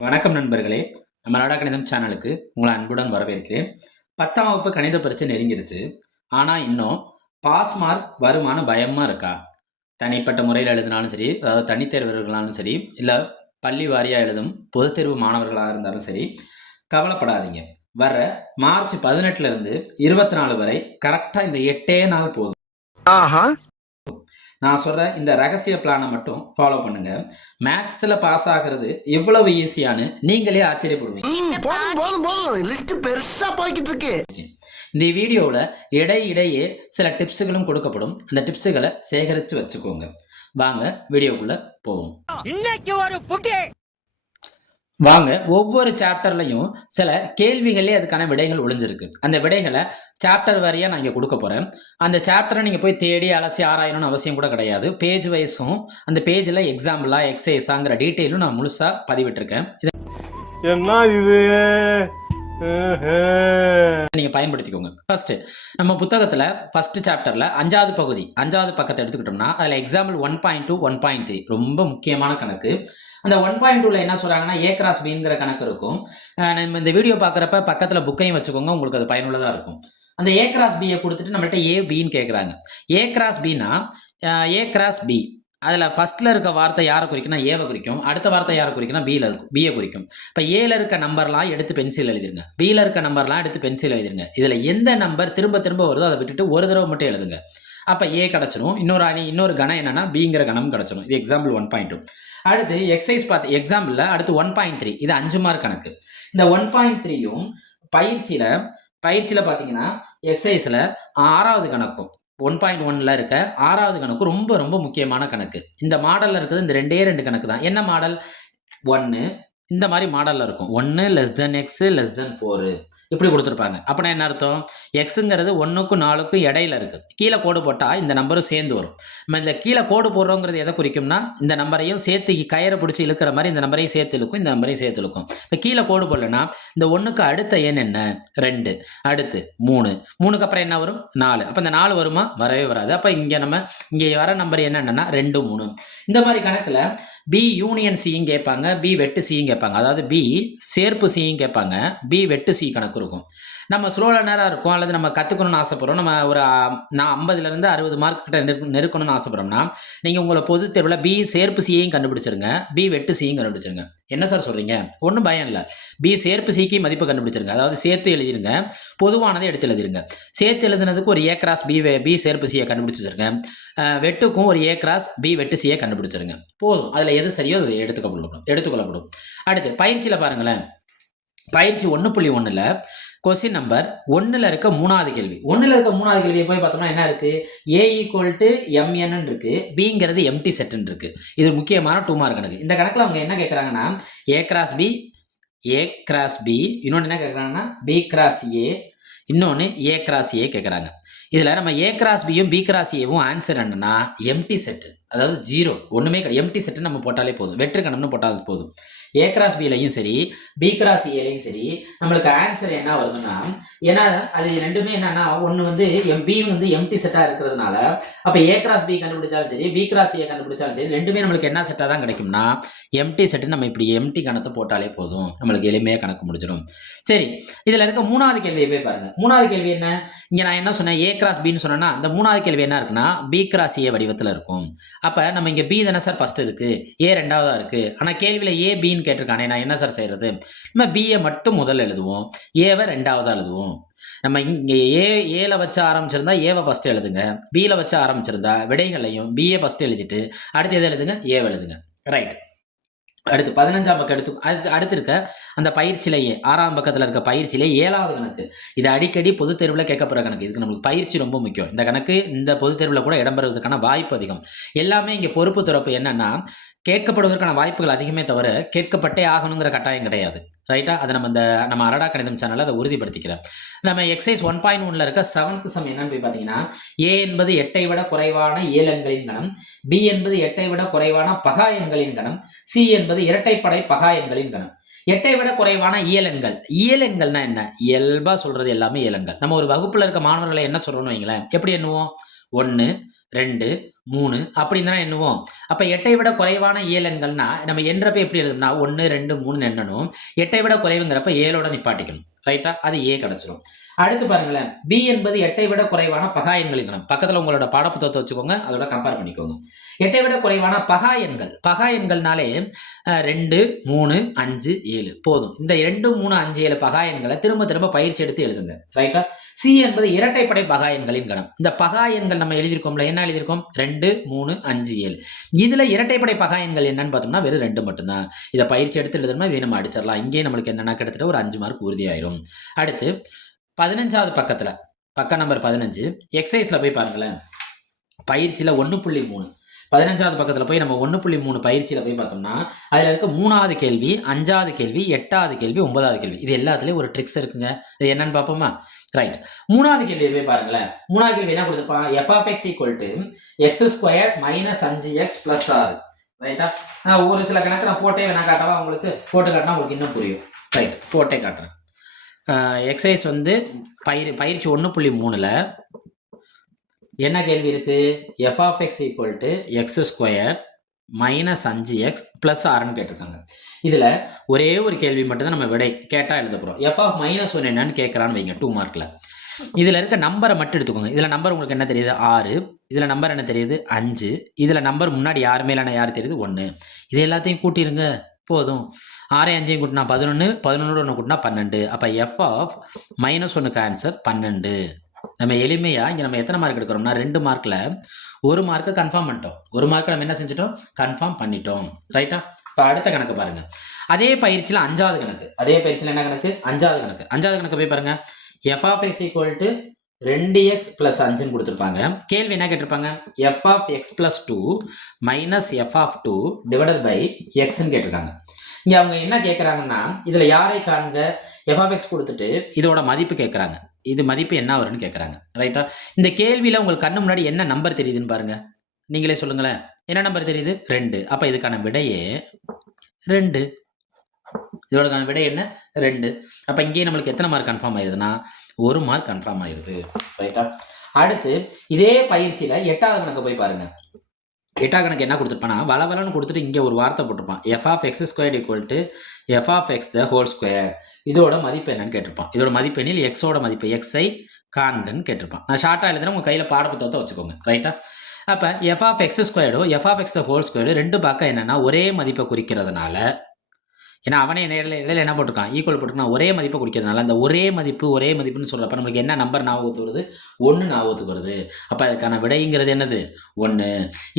வணக்கம் நண்பர்களே. நம்ம நாடா கணிதம் சேனலுக்கு உங்களை அன்புடன் வரவேற்கிறேன். 10ஆம் வகுப்பு கணித பரீட்சை நெருங்கிருச்சு. ஆனா இன்னும் பாஸ் மார்க் வருமான்னு பயமா இருக்கா? தனிப்பட்ட முறையில் எழுதினாலும் சரி, அதாவது தனித்தேர்வர்களாலும் சரி, இல்ல பள்ளி வாரியா எழுதும் பொதுத் தேர்வு மாணவர்களா இருந்தாலும் சரி, கவலைப்படாதீங்க. வர்ற மார்ச் 18ல இருந்து 24 வரை கரெக்ட்டா இந்த 8 நாள் போதும். ஆஹா. நான் சொல்ற இந்த ரகசிய பிளானை மட்டும் ஃபாலோ பண்ணுங்க. மேக்ஸ்ல பாஸ் ஆகிறது எவ்வளவு ஈஸியான்னு நீங்களே ஆச்சரியப்படுவீங்க. போதும் போதும் போதும் லிஸ்ட் பெருசா போய்கிட்டு இருக்கு. இந்த வீடியோவில் இடையிடையே சில டிப்ஸுகளும் கொடுக்கப்படும். அந்த டிப்ஸுகளை சேகரித்து வச்சுக்கோங்க. வாங்க வீடியோக்குள்ள போவோம். இன்னைக்கு ஒரு புட்டி வாங்க ஒவ்வொரு சாப்டர்லையும் சில கேள்விகளே அதுக்கான விடைகள் ஒளிஞ்சிருக்கு. அந்த விடைகளை சாப்டர் வாரியாக நான் இங்கே கொடுக்க போகிறேன். அந்த சாப்டரை நீங்கள் போய் தேடி அலசி ஆராயணும்னு அவசியம் கூட கிடையாது. பேஜ் வைஸும் அந்த பேஜில் எக்ஸாம்பிளா எக்ஸசைஸாங்கிற டீட்டெயிலும் நான் முழுசாக பதிவிட்டிருக்கேன். என்ன இது நீங்க பயன்படுத்திக்கோங்க. ஃபர்ஸ்ட் நம்ம புத்தகத்துல ஃபர்ஸ்ட் சாப்டர்ல 5வது பகுதி 5வது பக்கத்தை எடுத்துக்கிட்டோம்னா அதுல எக்ஸாம்பிள் 1.2 1.3 ரொம்ப முக்கியமான கணக்கு. அந்த 1.2ல என்ன சொல்றாங்கன்னா ஏ கிராஸ் பிங்கிற கணக்கு இருக்கும். நம்ம இந்த வீடியோ பார்க்குறப்ப பக்கத்துல புக்கையும் வச்சுக்கோங்க, உங்களுக்கு அது பயனுள்ளதா இருக்கும். அந்த ஏ கிராஸ் பியை கொடுத்துட்டு நம்மள்ட்ட ஏ பின்னு கேட்குறாங்க. ஏ கிராஸ் பின்னா ஏ கிராஸ் பி, அதில் ஃபஸ்ட்டில் இருக்க வார்த்தை யாரை குறிக்குன்னா ஏவை குறிக்கும், அடுத்த வார்த்தை யாரை குறிக்குன்னா பியை குறிக்கும். இப்போ ஏல இருக்க நம்பர்லாம் எடுத்து பென்சில் எழுதிருங்க, பியில் இருக்க நம்பர்லாம் எடுத்து பென்சில் எழுதிருங்க. இதில் எந்த நம்பர் திரும்ப திரும்ப வருதோ அதை விட்டுட்டு ஒரு தடவை மட்டும் எழுதுங்க. அப்போ ஏ கிடச்சிடும். இன்னொரு கணம் என்னன்னா பிங்கிற கணம் கிடச்சிடும். இது எக்ஸாம்பிள் 1.2. அடுத்து எக்ஸசைஸ் பார்த்து எக்ஸாம்பிளில் அடுத்து 1.3, இது 5 மார்க் கணக்கு. இந்த 1.3யும் பயிற்சியில் பார்த்தீங்கன்னா எக்ஸசைஸில் 6வது கணக்கும் 1.1ல இருக்க 6வது கணக்கு ரொம்ப ரொம்ப முக்கியமான கணக்கு. இந்த மாடலில் இருக்கிறது இந்த ரெண்டு கணக்கு தான். என்ன மாடல்? 1 இந்த மாதிரி மாடலில் இருக்கும். 1 x <4 இப்படி கொடுத்துருப்பாங்க. அப்படின்னா என்ன அர்த்தம்? எக்ஸுங்கிறது 1க்கும் 4க்கும் இடையில இருக்குது. கீழே கோடு போட்டால் இந்த நம்பரும் சேர்ந்து வரும். நம்ம இந்த கீழே கோடு போடுறோங்கிறது எதை குறிக்கும்னா இந்த நம்பரையும் சேர்த்து கயிறை பிடிச்சி இழுக்கிற மாதிரி இந்த நம்பரையும் சேர்த்து இழுக்கும், இந்த நம்பரையும் சேர்த்து இழுக்கும். இப்போ கீழே கோடு போடலன்னா இந்த 1க்கு அடுத்த எண் என்ன? 2, அடுத்து 3, 3க்கு அப்புறம் என்ன வரும்? 4. அப்போ இந்த 4 வருமா? வரவே வராது. அப்போ இங்கே வர நம்பர் என்னென்னா 2 3. இந்த மாதிரி கணக்கில் பி யூனியன் சியும் கேட்பாங்க, பி வெட்டு சியும் கேட்பாங்க. அதாவது பி சேர்ப்பு சியும் கேட்பாங்க, பி வெட்டு சி கணக்கு இருக்கும். நம்ம ஸ்லோ லேர்னராக இருக்கும் அல்லது நம்ம கற்றுக்கணும்னு ஆசைப்படுறோம், நம்ம ஒரு 50லேருந்து 60 மார்க் கிட்ட நெருக்கணும்னு ஆசைப்படுறோம்னா நீங்கள் உங்களை பொது தேர்வில் பி சேர்ப்பு சியையும் கண்டுபிடிச்சிருங்க, பி வெட்டு சியும் கண்டுபிடிச்சிருங்க. என்ன சார் சொல்கிறீங்க? ஒன்றும் பயம் இல்லை. பி சேர்ப்பு சிக்கு மதிப்பு கண்டுபிடிச்சிருங்க. அதாவது சேர்த்து எழுதிருங்க, பொதுவானதை எடுத்து எழுதிருங்க. சேர்த்து எழுதுனதுக்கு ஒரு ஏ கிராஸ் பி சேர்ப்பு சியை கண்டுபிடிச்சி வச்சுருங்க, வெட்டுக்கும் ஒரு ஏ கிராஸ் பி வெட்டு சியை கண்டுபிடிச்சிருங்க. போதும். அதில் எது சரியோ அது எடுத்துக்கொள்ளப்படும். அடுத்து பயிற்சியில் பாருங்களேன். பயிற்சி 1.1ல் கொஸ்டின் நம்பர் 1ல் இருக்க 3வது கேள்வி. 1ல் இருக்க 3வது கேள்வியை போய் பார்த்தோம்னா என்ன இருக்கு? ஏ ஈக்குவல் டு mn இருக்கு, பிங்கிறது எம்டி செட்னு இருக்கு. இது முக்கியமான 2 மார்க் கணக்கு. இந்த கணக்கில் அவங்க என்ன கேட்குறாங்கன்னா ஏ கிராஸ் பி, இன்னொன்று என்ன கேட்குறாங்கன்னா பி கிராஸ் ஏ, இன்னொன்று ஏ கிராஸ் ஏ கேட்குறாங்க. இதில் நம்ம ஏ கிராஸ் பியும் பி கிராஸ் ஏவும் ஆன்சர் என்னன்னா எம்டி செட்டு, அதாவது 0, ஒன்றுமே கிடையாது. எம்டி செட்டு நம்ம போட்டாலே போதும், வெற்று கணம்னு போட்டால் போதும். ஏ கிராஸ் பிலையும் சரி பி கிராஸ் ஏலையும் சரி நம்மளுக்கு ஆன்சர் என்ன வருதுன்னா, ஏன்னா அது ரெண்டுமே என்னன்னா ஒன்று வந்து பி வந்து எம்டி செட்டாக இருக்கிறதுனால அப்போ ஏ கிராஸ் பி கண்டுபிடிச்சாலும் சரி பி கிராஸ் ஏ கண்டுபிடிச்சாலும் சரி ரெண்டுமே நம்மளுக்கு என்ன செட்டாக தான் கிடைக்கும்னா எம்டி செட்டு. நம்ம இப்படி எம்டி கணத்தை போட்டாலே போதும், நம்மளுக்கு எளிமையாக கணக்கு முடிச்சிடும். சரி, இதில் இருக்க 3வது கேள்வியை போய் பாருங்க. 3வது கேள்வி என்ன? இங்கே நான் என்ன சொன்னேன்? ஏ கிராஸ் பின்னு சொன்னேன்னா அந்த 3வது கேள்வி என்ன இருக்குன்னா பி கிராஸ் ஏ வடிவத்தில் இருக்கும். அப்போ நம்ம இங்கே பி தானே சார் ஃபர்ஸ்ட் இருக்கு, ஏ 2வதா இருக்கு. ஆனால் கேள்வியில் ஏ பின்னு கேட்டிருக்கானே, நான் என்ன சார் செய்யறது? நம்ம பிஏ மட்டும் முதல்ல எழுதுவோம், ஏவை 2வதா எழுதுவோம். நம்ம இங்கே ஏல வச்சு ஆரம்பிச்சிருந்தா ஏவை ஃபர்ஸ்ட் எழுதுங்க, பியில் வச்சு ஆரம்பிச்சிருந்தா விடைகளையும் பிஏ ஃபர்ஸ்ட் எழுதிட்டு அடுத்து எதை எழுதுங்க? ஏவை எழுதுங்க. ரைட். அடுத்து 15ஆம் பக்கம் அடுத்து இருக்க அந்த பயிற்சியிலேயே 6ஆம் பக்கத்தில் இருக்க பயிற்சியிலே 7வது கணக்கு. இது அடிக்கடி பொது தேர்வில் கேட்கப்படுற கணக்கு. இதுக்கு நம்மளுக்கு பயிற்சி ரொம்ப முக்கியம். இந்த கணக்கு இந்த பொது தேர்வில் கூட இடம்பெறுவதற்கான வாய்ப்பு அதிகம். எல்லாமே இங்கே பொறுப்பு துறப்பு என்னன்னா கேட்கப்படுவதற்கான வாய்ப்புகள் அதிகமே தவிர கேட்கப்பட்டே ஆகணுங்கிற கட்டாயம் கிடையாது. ரைட்டா? அதை நம்ம அரடா கணிதம் சேனலில் அதை உறுதிப்படுத்திக்கிறேன். நம்ம எக்ஸசைஸ் 1.1ல் இருக்க 7th சம் என்னன்னு போய் பார்த்தீங்கன்னா ஏ என்பது 8ஐ விட குறைவான இயலெண்களின் கணம், பி என்பது 8ஐ விட குறைவான பகா எண்களின் கணம், சி என்பது இரட்டைப்படை பகா எண்களின் கணம். 8ஐ விட குறைவான இயலெண்கள். இயலெண்கள்னா என்ன? இயல்பா சொல்றது எல்லாமே இயலெண்கள். நம்ம ஒரு வகுப்புல இருக்க மாணவர்களை என்ன சொல்றோம்னு வைங்களேன், எப்படி எண்ணுவோம்? 1 2 3 அப்படி இருந்தா என்னவோம்? அப்ப 8ஐ விட குறைவான இயல் எண்கள்னா நம்ம எண்றப்ப எப்படி எழுதணும்னா 1, 2, 3 எண்ணணும். 8ஐ விட குறைவுங்கிறப்ப 7ஓட நிப்பாட்டிக்கணும். ரைட்டா? அது A கிடைச்சிரும். அடுத்து பாருங்களேன். B என்பது 8ஐ விட குறைவான பகா எண்களின் கணம். பக்கத்துல உங்களோட பாடப்புத்தகத்தை வச்சுக்கோங்க. அதோட கம்பேர் பண்ணிக்கோங்க. 8ஐ விட குறைவான பகா எண்கள். பகா எண்கள்னாலே 2, 3, 5, 7 போதும். இந்த 2, 3, 5, 7 பகா எண்களை திரும்ப திரும்ப பயிற்சி எடுத்து எழுதுங்க. ரைட்டா? C என்பது இரட்டைப்படை பகா எண்களின் கணம். இந்த பகா எண்கள் நம்ம எழுதியிருக்கோம்ல, என்ன எழுதியிருக்கோம்? 2, 3, 5, 7. இதுல இரட்டைப்படை பகா எண்கள் என்னன்னு பார்த்தோம்னா வெறும் 2 மட்டும்தான். இதை பயிற்சி எடுத்து எழுதணும்னா இதை நம்ம அடிச்சிடலாம். இங்கே நம்மளுக்கு என்னன்னா கிட்டத்தட்ட ஒரு 5 மார்க் உறுதியாயிரும். அடுத்து 15வது பக்கத்துல பக்க நம்பர் 15 எக்ஸசைஸ்ல போய் பாருங்களேன். பயிற்சியில 1.3 15வது பக்கத்துல போய் நம்ம 1.3 பயிற்சியில போய் பார்த்தோம்னா அதுல இருக்க 3வது கேள்வி, 5வது கேள்வி, 8வது கேள்வி, 9வது கேள்வி இது எல்லாத்துலயும் ஒரு ட்ரிக்ஸ் இருக்குங்க. இது என்னன்னு பார்ப்போமா? ரைட். 3வது கேள்வியை போய் பாருங்களேன். 3வது கேள்வி என்ன கொடுத்துருப்பான்? f(x) x² - 5x + 6. ரைட்டா? நான் ஒரு சில கணக்கு நான் போட்டே வேணா காட்டவா உங்களுக்கு? போட்டு காட்டினா உங்களுக்கு இன்னும் புரியும். ரைட், போட்டே காட்டுறேன். எக்ஸசைஸ் வந்து பயிற்சி 1.3ல என்ன கேள்வி இருக்கு? f(x) x² - 5x + 6ன்னு கேட்டிருக்காங்க. இதுல ஒரே ஒரு கேள்வி மட்டும் தான் நம்ம விடை கேட்டா எழுத போறோம். f(-1) என்னன்னு கேட்கறான்னு வைங்க 2 மார்க்ல. இதுல இருக்க நம்பரை மட்டும் எடுத்துக்கோங்க. இதுல நம்பர் உங்களுக்கு என்ன தெரியுது? 6. இதுல நம்பர் என்ன தெரியுது? 5. இதுல நம்பர் முன்னாடி யாருமே இல்லைன்னா யார் தெரியுது? 1. இது எல்லாத்தையும் கூட்டிருங்க போதும். 6 5 கூட்டினா 11, 11 1 கூட்டினா 12. அப்ப f(-1)க்கு ஆன்சர் 12. நம்ம எளிமையா இங்க நம்ம எத்தனை மார்க் எடுக்கிறோம்னா 2 மார்க்ல 1 மார்க்கை கன்ஃபார்ம் பண்ணிட்டோம். 1 மார்க்கை நம்ம என்ன செஞ்சிட்டோம்? கன்ஃபார்ம் பண்ணிட்டோம். ரைட்டா? இப்போ அடுத்த கணக்கு பாருங்க. அதே பயிற்சியில் 5வது கணக்கு. அதே பயிற்சியில் என்ன கணக்கு? 5வது கணக்கு. 5வது கணக்கு போய் பாருங்க. f(x) 2x + 5ன்னு கொடுத்துருப்பாங்க. கேள்வி என்ன கேட்டிருப்பாங்க? f(x + 2) - f(2) / xன்னு கேட்டிருக்காங்க. இங்க அவங்க என்ன கேட்கறாங்கன்னா இதுல யாரை காண்க? f(x) கொடுத்துட்டு இதோட மதிப்பு கேட்கறாங்க. இது மதிப்பு என்ன வரும்னு கேட்கறாங்க. ரைட்டா? இந்த கேள்வியில உங்களுக்கு கண்ணு முன்னாடி என்ன நம்பர் தெரியுதுன்னு பாருங்க. நீங்களே சொல்லுங்களேன். என்ன நம்பர் தெரியுது? 2. அப்ப இதுக்கான விடையே 2. இதோட விடை என்ன? 2. அப்ப இங்கே நம்மளுக்கு எத்தனை மார்க் கன்ஃபார்ம் ஆயிருதுன்னா 1 மார்க் கன்ஃபார்ம் ஆயிருது. ரைட்டா? அடுத்து இதே பயிற்சியில 8வது கணக்கு போய் பாருங்க. 8வது கணக்கு என்ன கொடுத்துருப்பானா வளவலன்னு கொடுத்துட்டு இங்கே ஒரு வார்த்தை போட்டிருப்பான். f(x² = f(x²) இதோட மதிப்பு என்னன்னு கேட்டிருப்பான். இதோட மதிப்பு எண்ணில் எக்ஸோட மதிப்பு எக்ஸை காண்கன்னு கேட்டிருப்பான். நான் ஷார்ட்டாக எழுதுறேன், உங்கள் கையில் பாடப்புத்தகத்தை வச்சுக்கோங்க. ரைட்டா? அப்போ f(x²) f(x²) 2 பார்க்க என்னன்னா ஒரே மதிப்பை குறிக்கிறதுனால, ஏன்னா அவனே இடையில என்ன போட்டிருக்கான்? ஈக்குவல் போட்டிருக்கான். ஒரே மதிப்பை குறிக்கிறதுனால அந்த ஒரே மதிப்புன்னு சொல்கிறப்ப நம்மளுக்கு என்ன நம்பர் ஞாபகத்துக்கு வருது? 1 ஞாபகத்துக்கு வருது. அப்போ அதுக்கான விடைங்கிறது என்னது? 1.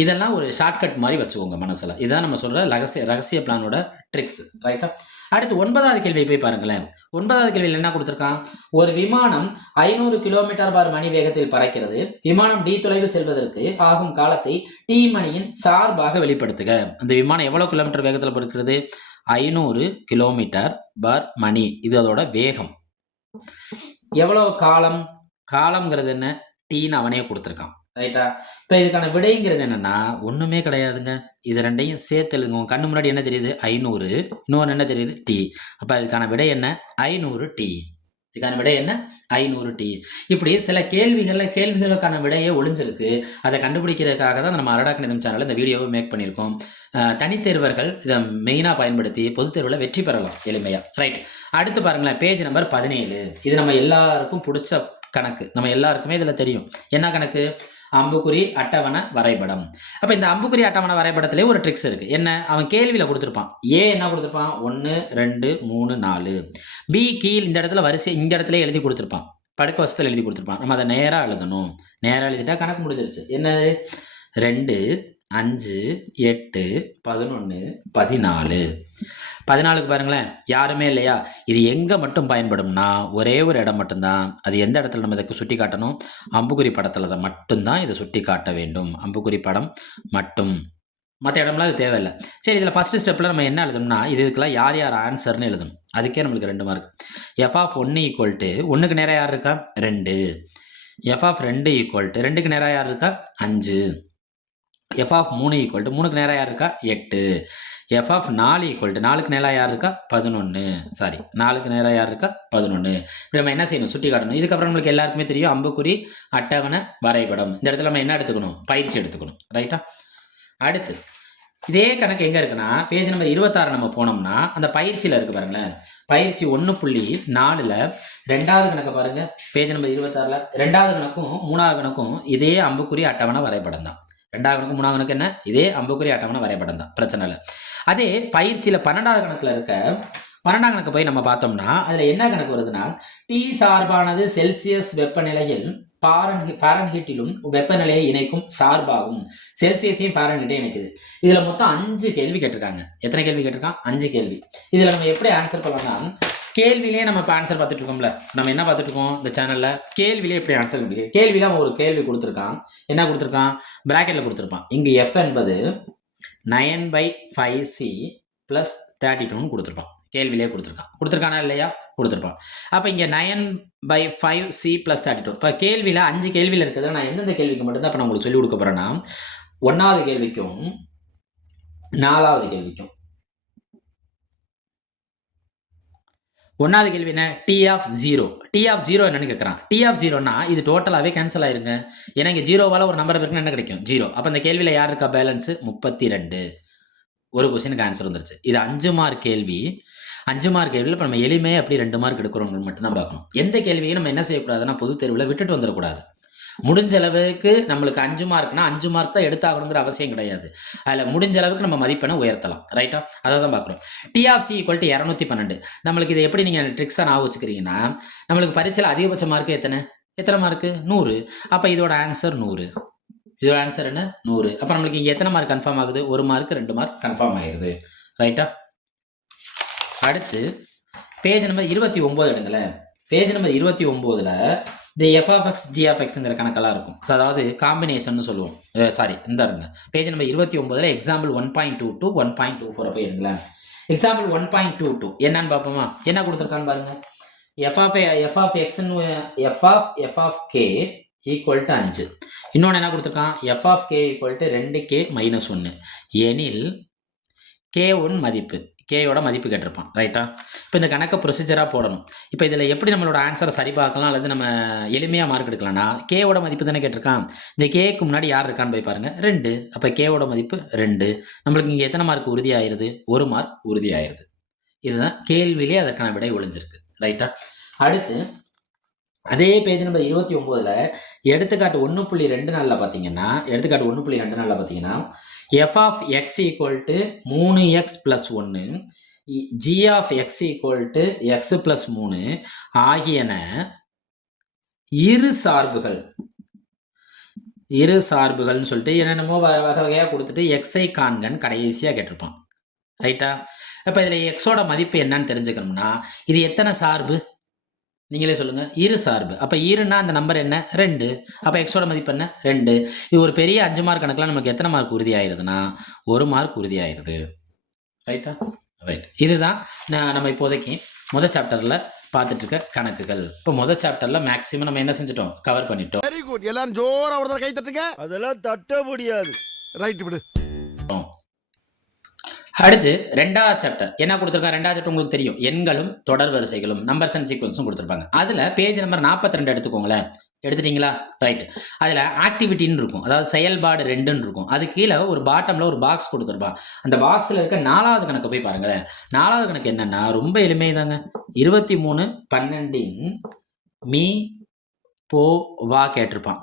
இதெல்லாம் ஒரு ஷார்ட்கட் மாதிரி வச்சுக்கோங்க மனசில். இதுதான் நம்ம சொல்கிற ரகசிய பிளானோட ட்ரிக்ஸ். ரைட்டா? அடுத்து 9வது கேள்வியை போய் பாருங்களேன். 9வது கேள்வியில் என்ன கொடுத்துருக்கான்? ஒரு விமானம் 500 km/மணி வேகத்தில் பறக்கிறது. விமானம் d தொலைவு செல்வதற்கு ஆகும் காலத்தை t மணியின் சார்பாக வெளிப்படுத்துக. அந்த விமானம் எவ்வளவு கிலோமீட்டர் வேகத்தில் பறக்கிறது? 500 km/மணி. இது அதோட வேகம். எவ்வளவு காலம்? காலம்ங்கிறது என்ன? டீன்னு அவனே கொடுத்துருக்கான். ரைட்டா? இப்போ இதுக்கான விடைங்கிறது என்னன்னா ஒன்றுமே கிடையாதுங்க. இது ரெண்டையும் சேர்த்து எழுதுங்க. உங்கள் கண்ணு முன்னாடி என்ன தெரியுது? 500. இன்னொன்று என்ன தெரியுது? டி. அப்போ இதுக்கான விடை என்ன? 500 டி. இதுக்கான விடை என்ன? 500 டி. இப்படி சில கேள்விகளுக்கான விடையே ஒளிஞ்சிருக்கு. அதை கண்டுபிடிக்கிறதுக்காக தான் நம்ம அரடா கணிதம் சேனலில் இந்த வீடியோவை மேக் பண்ணியிருக்கோம். தனித்தேர்வர்கள் இதை மெயினாக பயன்படுத்தி பொதுத் தேர்வில் வெற்றி பெறலாம் எளிமையாக. ரைட். அடுத்து பாருங்களேன், பேஜ் நம்பர் 17. இது நம்ம எல்லாருக்கும் பிடிச்ச கணக்கு. நம்ம எல்லாருக்குமே இதில் தெரியும். என்ன கணக்கு? அம்புக்குறி அட்டவணை வரைபடம். அப்போ இந்த அம்புக்குறி அட்டவணை வரைபடத்திலே ஒரு ட்ரிக்ஸ் இருக்கு. என்ன? அவன் கேள்வியில் கொடுத்துருப்பான். ஏ என்ன கொடுத்துருப்பான்? 1 2 3 4. பி கீழ் இந்த இடத்துல வரிசை இந்த இடத்துல எழுதி கொடுத்துருப்பான். படுக்க வசத்தில் எழுதி கொடுத்துருப்பான். நம்ம அதை நேராக எழுதணும். நேராக எழுதிட்டா கணக்கு முடிஞ்சிருச்சு. என்ன? 2 5 8 11 14. 14க்கு பாருங்களேன், யாருமே இல்லையா? இது எங்கே மட்டும் பயன்படும்னா ஒரே ஒரு இடம் மட்டும்தான். அது எந்த இடத்துல நம்ம இதுக்கு சுட்டி காட்டணும்? அம்புக்குறி படத்தில் தான் மட்டும்தான் இதை சுட்டி காட்ட வேண்டும். அம்புக்குறி படம் மட்டும். மற்ற இடம்லாம் அது தேவையில்லை. சரி, இதில் ஃபஸ்ட்டு ஸ்டெப்பில் நம்ம என்ன எழுதணும்னா இதுக்கெல்லாம் யார் யார் ஆன்சர்னு எழுதணும். அதுக்கே நம்மளுக்கு 2 மார்க். f(1) = 1க்கு நேராக யார் இருக்கா? 2. f(2) = 2க்கு நேராக யார் இருக்கா? 5. எஃப் ஆஃப் 3 ஈக்குவல் டு 3க்கு நேராக யார் இருக்கா 8. எஃப் ஆஃப் 4 ஈக்குவல் டு 4க்கு நேராக யார் இருக்கா 11. சாரி 4க்கு நேராக யார் இருக்கா 11. இப்போ நம்ம என்ன செய்யணும் சுட்டி காட்டணும். இதுக்கப்புறம் நம்மளுக்கு எல்லாருக்குமே தெரியும் அம்புக்குறி அட்டவணை வரைபடம். இந்த இடத்துல நம்ம என்ன எடுத்துக்கணும் பயிற்சி எடுத்துக்கணும். ரைட்டா. அடுத்து இதே கணக்கு எங்கே இருக்குன்னா பேஜ் நம்பர் 26 நம்ம போனோம்னா அந்த பயிற்சியில் இருக்குது பாருங்களேன். பயிற்சி 1.4ல் ரெண்டாவது கணக்கை பாருங்கள். பேஜ் நம்பர் 26ல் ரெண்டாவது கணக்கும் மூணாவது கணக்கும் இதே அம்புக்குறி அட்டவணை வரைபடம் தான். ரெண்டாவது கணக்கு மூணாவது கணக்கு என்ன இதே அம்புக்குறி அட்டவணை வரைபடம் தான், பிரச்சனை இல்லை. அதே பயிற்சியில் 12வது கணக்கில் இருக்க 12ஆம் கணக்கு போய் நம்ம பார்த்தோம்னா அதில் என்ன கணக்கு வருதுன்னா டி சார்பானது செல்சியஸ் வெப்பநிலையில் ஃபாரன்ஹீட்டிலும் வெப்பநிலையை இணைக்கும் சார்பாகும். செல்சியஸையும் ஃபாரன்ஹீட்டையும் இணைக்குது. இதில் மொத்தம் 5 கேள்வி கேட்டிருக்காங்க. எத்தனை கேள்வி கேட்டிருக்கான் 5 கேள்வி. இதில் நம்ம எப்படி ஆன்சர் பண்ணலாம் கேள்வியிலே நம்ம இப்போ ஆன்சர் பார்த்துட்டு இருக்கோம்ல. நம்ம என்ன பார்த்துட்டு இருக்கோம் இந்த சேனலில் கேள்வியிலே எப்படி ஆன்சர் முடியும். கேள்வியில் ஒரு கேள்வி கொடுத்துருக்கான். என்ன கொடுத்துருக்கான் ப்ராக்கெட்டில் கொடுத்துருப்பான். இங்கே எஃப் என்பது 9/5c + 32ன்னு கொடுத்துருப்பான். கேள்வியிலே கொடுத்துருக்கானா இல்லையா கொடுத்துருப்பான். அப்போ இங்கே 9/5c + 32. இப்போ கேள்வியில் 5 கேள்வியில் இருக்குது. நான் எந்தெந்த கேள்விக்கு மட்டும்தான் இப்போ நான் உங்களுக்கு சொல்லிக் கொடுக்க போகிறேன்னா 1வது கேள்விக்கும் 4வது கேள்விக்கும். 1வது கேள்வி என்ன டி ஆஃப் 0. டி ஆஃப் 0 என்னன்னு கேட்குறான். டி ஆஃப் 0னா இது டோட்டலாகவே கேன்சல் ஆயிருங்க. ஏன்னா இங்கே 0வால் ஒரு நம்பர் இருக்குன்னு என்ன கிடைக்கும் 0. அப்போ இந்த கேள்வியில் யார் இருக்கா பேலன்ஸு 32. ஒரு கொஸ்டினுக்கு ஆன்சர் வந்துருச்சு. இது 5 மார்க் கேள்வி. 5 மார்க் கேள்வியில் இப்போ நம்ம எளிமையாக எப்படி 2 மார்க் எடுக்கிறோம்னு மட்டும்தான் பார்க்கணும். எந்த கேள்வியும் நம்ம என்ன செய்யக்கூடாதுன்னா பொது தேர்வில் விட்டுட்டு வந்துடக்கூடாது. முடிஞ்ச அளவுக்கு நம்மளுக்கு 5 மார்க்னா 5 மார்க் தான் எடுத்தாகணுங்கிற அவசியம் கிடையாது. அதில் முடிஞ்ச அளவுக்கு நம்ம மதிப்பெண்ணை உயர்த்தலாம். ரைட்டா அதை தான் பார்க்குறோம். T of C equal to 212. நம்மளுக்கு இதை எப்படி நீங்கள் ட்ரிக்ஸாக ஞாபகம் வச்சுக்கிறீங்கன்னா நம்மளுக்கு பரீட்சையில் அதிகபட்ச மார்க்கு எத்தனை மார்க்கு 100. அப்போ இதோட ஆன்சர் 100. இதோட ஆன்சர் என்ன 100. அப்போ நம்மளுக்கு இங்கே எத்தனை மார்க் கன்ஃபார்ம் ஆகுது 1 மார்க் 2 மார்க் கன்ஃபார்ம் ஆகிடுது. ரைட்டா. அடுத்து பேஜ் நம்பர் 29 எடுங்களேன். பேஜ் நம்பர் 29ல் இந்த எஃப்ஆஃப்எக்ஸ் ஜிஆஃப்எக்ஸுங்கிற கணக்கெல்லாம் இருக்கும். ஸோ அதாவது காம்பினேஷன் சொல்லுவோம். சாரி இந்த இருங்க பேஜ் நம்பர் 29ல் எக்ஸாம்பிள் 1.2 to 1.24 போய் எடுங்களேன். எக்ஸாம்பிள் 1.22 என்னன்னு பார்ப்போமா. என்ன கொடுத்துருக்கான்னு பாருங்க. F of K equal to 5. இன்னொன்று என்ன கொடுத்துருக்கான் F of K equal to 2k - 1 எனில் k1 மதிப்பு கேயோட மதிப்பு கேட்டிருப்பான். ரைட்டா. இப்போ இந்த கணக்கை ப்ரொசீஜராக போடணும். இப்போ இதில் எப்படி நம்மளோட ஆன்சரை சரி பார்க்கலாம் அல்லது நம்ம எளிமையாக மார்க் எடுக்கலாம்னா கேவோட மதிப்பு தானே கேட்டிருக்கான். இந்த கேக்கு முன்னாடி யார் இருக்கான்னு போய் பாருங்கள் 2. அப்போ கேவோட மதிப்பு 2. நம்மளுக்கு இங்கே எத்தனை மார்க் உறுதியாயிருது 1 மார்க் உறுதியாயிருது. இதுதான் கேள்வியிலே அதற்கான விடை ஒளிஞ்சிருக்கு. ரைட்டா. அடுத்து அதே பேஜ் நம்பர் 29ல் எடுத்துக்காட்டு 1.24 பார்த்தீங்கன்னா F of X equal to 3x + 1 G of X equal to X + 3 ஆகியன இரு சார்புகள்னு சொல்லிட்டு என்னென்னமோ வகை வகையாக கொடுத்துட்டு எக்ஸை காண்கன்னு கடைசியாக கேட்டிருப்பான். ரைட்டா. இப்போ இதில் எக்ஸோட மதிப்பு என்னன்னு தெரிஞ்சுக்கணும்னா இது எத்தனை சார்பு நீங்களே சொல்லுங்கள் இரு சார்பு. அப்போ இருன்னா அந்த நம்பர் என்ன 2. அப்போ எக்ஸோட மதிப்பு என்ன 2. இது ஒரு பெரிய 5 மார்க் கணக்கெலாம் நமக்கு எத்தனை மார்க் உறுதி ஆயிருதுன்னா 1 மார்க் உறுதி ஆயிருது. ரைட்டா. ரைட். இதுதான் நம்ம இப்போதைக்கு முதல் சாப்டரில் பார்த்துட்டு இருக்க கணக்குகள். இப்போ முதல் சாப்டரில் மேக்ஸிமம் நம்ம என்ன செஞ்சுட்டோம் கவர் பண்ணிட்டோம். Very good. எல்லாரும் ஜோரா ஒரு கை தட்டுங்க. அதெல்லாம் தட்ட முடியாது. ரைட் விடு. அடுத்து 2வது சாப்டர் என்ன கொடுத்துருக்காங்க. 2வது சாப்டர் உங்களுக்கு தெரியும் எண்களும் தொடர் வரிசைகளும் நம்பர்ஸ் அண்ட் சீக்வன்ஸும் கொடுத்துருப்பாங்க. அதில் பேஜ் நம்பர் 42 எடுத்துக்கோங்களேன். எடுத்துட்டீங்களா ரைட். அதில் ஆக்டிவிட்டின்னு இருக்கும், அதாவது செயல்பாடு 2ன்னு இருக்கும். அது கீழே ஒரு பாட்டமில் ஒரு பாக்ஸ் கொடுத்துருப்பான். அந்த பாக்ஸில் இருக்க 4வது கணக்கு போய் பாருங்களேன். 4வது கணக்கு என்னென்னா ரொம்ப எளிமைதாங்க. 23/12 மீ போ வா கேட்டிருப்பான்.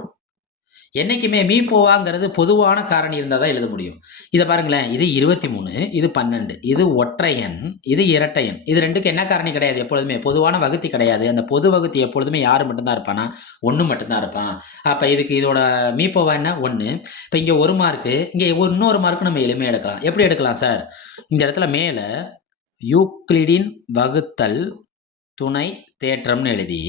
என்றைக்குமே மீ போவாங்கிறது பொதுவான காரணி இருந்தால் தான் எழுத முடியும். இதை பாருங்களேன். இது 23, இது 12, இது ஒற்றை எண், இது இரட்டை எண். இது ரெண்டுக்கு என்ன காரணி கிடையாது, எப்பொழுதுமே பொதுவான வகுத்தி கிடையாது. அந்த பொது வகுத்தி எப்பொழுதுமே யார் மட்டும்தான் இருப்பானா 1 மட்டும்தான் இருப்பான். அப்போ இதுக்கு இதோட மீ போவா என்ன 1. இப்போ இங்கே 1 மார்க்கு, இங்கே இன்னொரு மார்க்கு நம்ம எளிமையாக எடுக்கலாம். எப்படி எடுக்கலாம் சார், இந்த இடத்துல மேலே யூக்ளிடின் வகுத்தல் துணை தேற்றம்னு எழுதி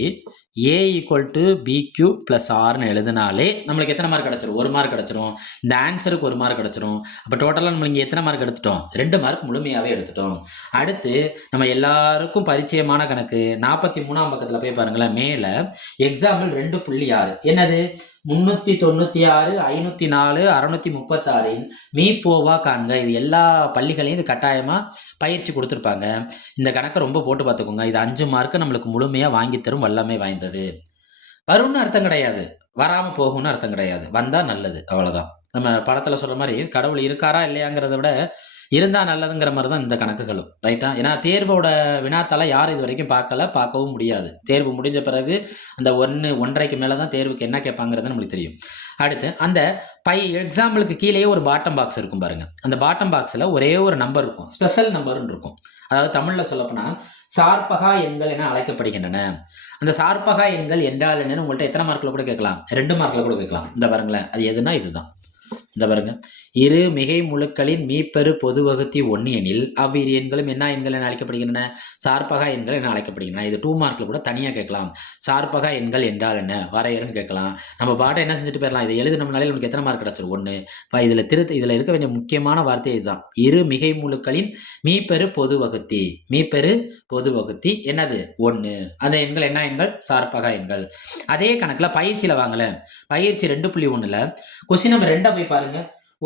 ஏ ஈக்குவல் டு பிக்யூ ப்ளஸ் ஆர்னு எழுதினாலே நம்மளுக்கு எத்தனை மார்க் கிடச்சிரும்? 1 மார்க் கிடச்சிரும். இந்த ஆன்சருக்கு 1 மார்க் கிடச்சிரும். அப்போ டோட்டலாக நம்ம இங்கே எத்தனை மார்க் எடுத்துட்டோம்? 2 மார்க் முழுமையாகவே எடுத்துட்டோம். அடுத்து நம்ம எல்லாருக்கும் பரிச்சயமான கணக்கு 43ஆம் பக்கத்தில் போய் பாருங்களேன். மேலே எக்ஸாம்பிள் 2.6 என்னது? 396, 504, 636 மீப்போவா காண்க. இது எல்லா பள்ளிகளையும் இது கட்டாயமாக பயிற்சி கொடுத்துருப்பாங்க. இந்த கணக்கை ரொம்ப போட்டு பார்த்துக்கோங்க. இது 5 மார்க்கு நம்மளுக்கு முழுமையாக வாங்கி தரும் வல்லமை வாய்ந்தது. வரும்னு அர்த்தம் கிடையாது, வராமல் போகும்னு அர்த்தம் கிடையாது. வந்தால் நல்லது, அவ்வளோதான். நம்ம படத்தில் சொல்கிற மாதிரி கடவுள் இருக்காரா இல்லையாங்கிறத விட இருந்தால் நல்லதுங்கிற மாதிரி தான் இந்த கணக்குகளும், ரைட்டா? ஏன்னா தேர்வோட வினாத்தால யாரும் இது வரைக்கும் பார்க்கவும் முடியாது. தேர்வு முடிஞ்ச பிறகு அந்த 1.5க்கு மேலே தான் தேர்வுக்கு என்ன கேட்பாங்கிறது நம்மளுக்கு தெரியும். அடுத்து அந்த எக்ஸாம்பிளுக்கு கீழேயே ஒரு பாட்டம் பாக்ஸ் இருக்கும் பாருங்க. அந்த பாட்டம் பாக்ஸில் ஒரே ஒரு நம்பர் இருக்கும், ஸ்பெஷல் நம்பர்னு இருக்கும். அதாவது தமிழில் சொல்லப்போனால் சார்பகா எண்கள் என அழைக்கப்படுகின்றன. அந்த சார்பகா எண்கள் என்றால் என்னன்னு உங்கள்கிட்ட எத்தனை மார்க்கில் கூட கேட்கலாம்? 2 மார்க்கில் கூட கேட்கலாம். இந்த பாருங்களேன், அது எதுனா இதுதான். இந்த பாருங்க, இரு மிகை முழுக்களின் மீப்பெரு பொது வகுத்தி 1 எனில் அவ்விரு எண்களும் என்ன எண்கள் என அழைக்கப்படுகின்றன? சார்பகா எண்கள் என அழைக்கப்படுகின்றன. இது 2 மார்க்கில் கூட தனியாக கேட்கலாம். சார்பகா எண்கள் என்றால் என்ன, வரையறுன்னு கேட்கலாம். நம்ம பாட்டை என்ன செஞ்சுட்டு போயிடலாம், இதை எழுதினோம்னாலே நமக்கு எத்தனை மார்க் கிடச்சிரும்? 1. இதில் இருக்க வேண்டிய முக்கியமான வார்த்தை இதுதான். இரு மிகை முழுக்களின் மீப்பெரு பொது வகுத்தி. மீப்பெரு பொது வகுத்தி என்னது? 1. அந்த எண்கள் என்ன எண்கள்? சார்பகா எண்கள். அதே கணக்கில் பயிற்சியில் வாங்கல, பயிற்சி 2.1ல் கொஸ்டின் நம்பர் 2 போய் பாருங்க.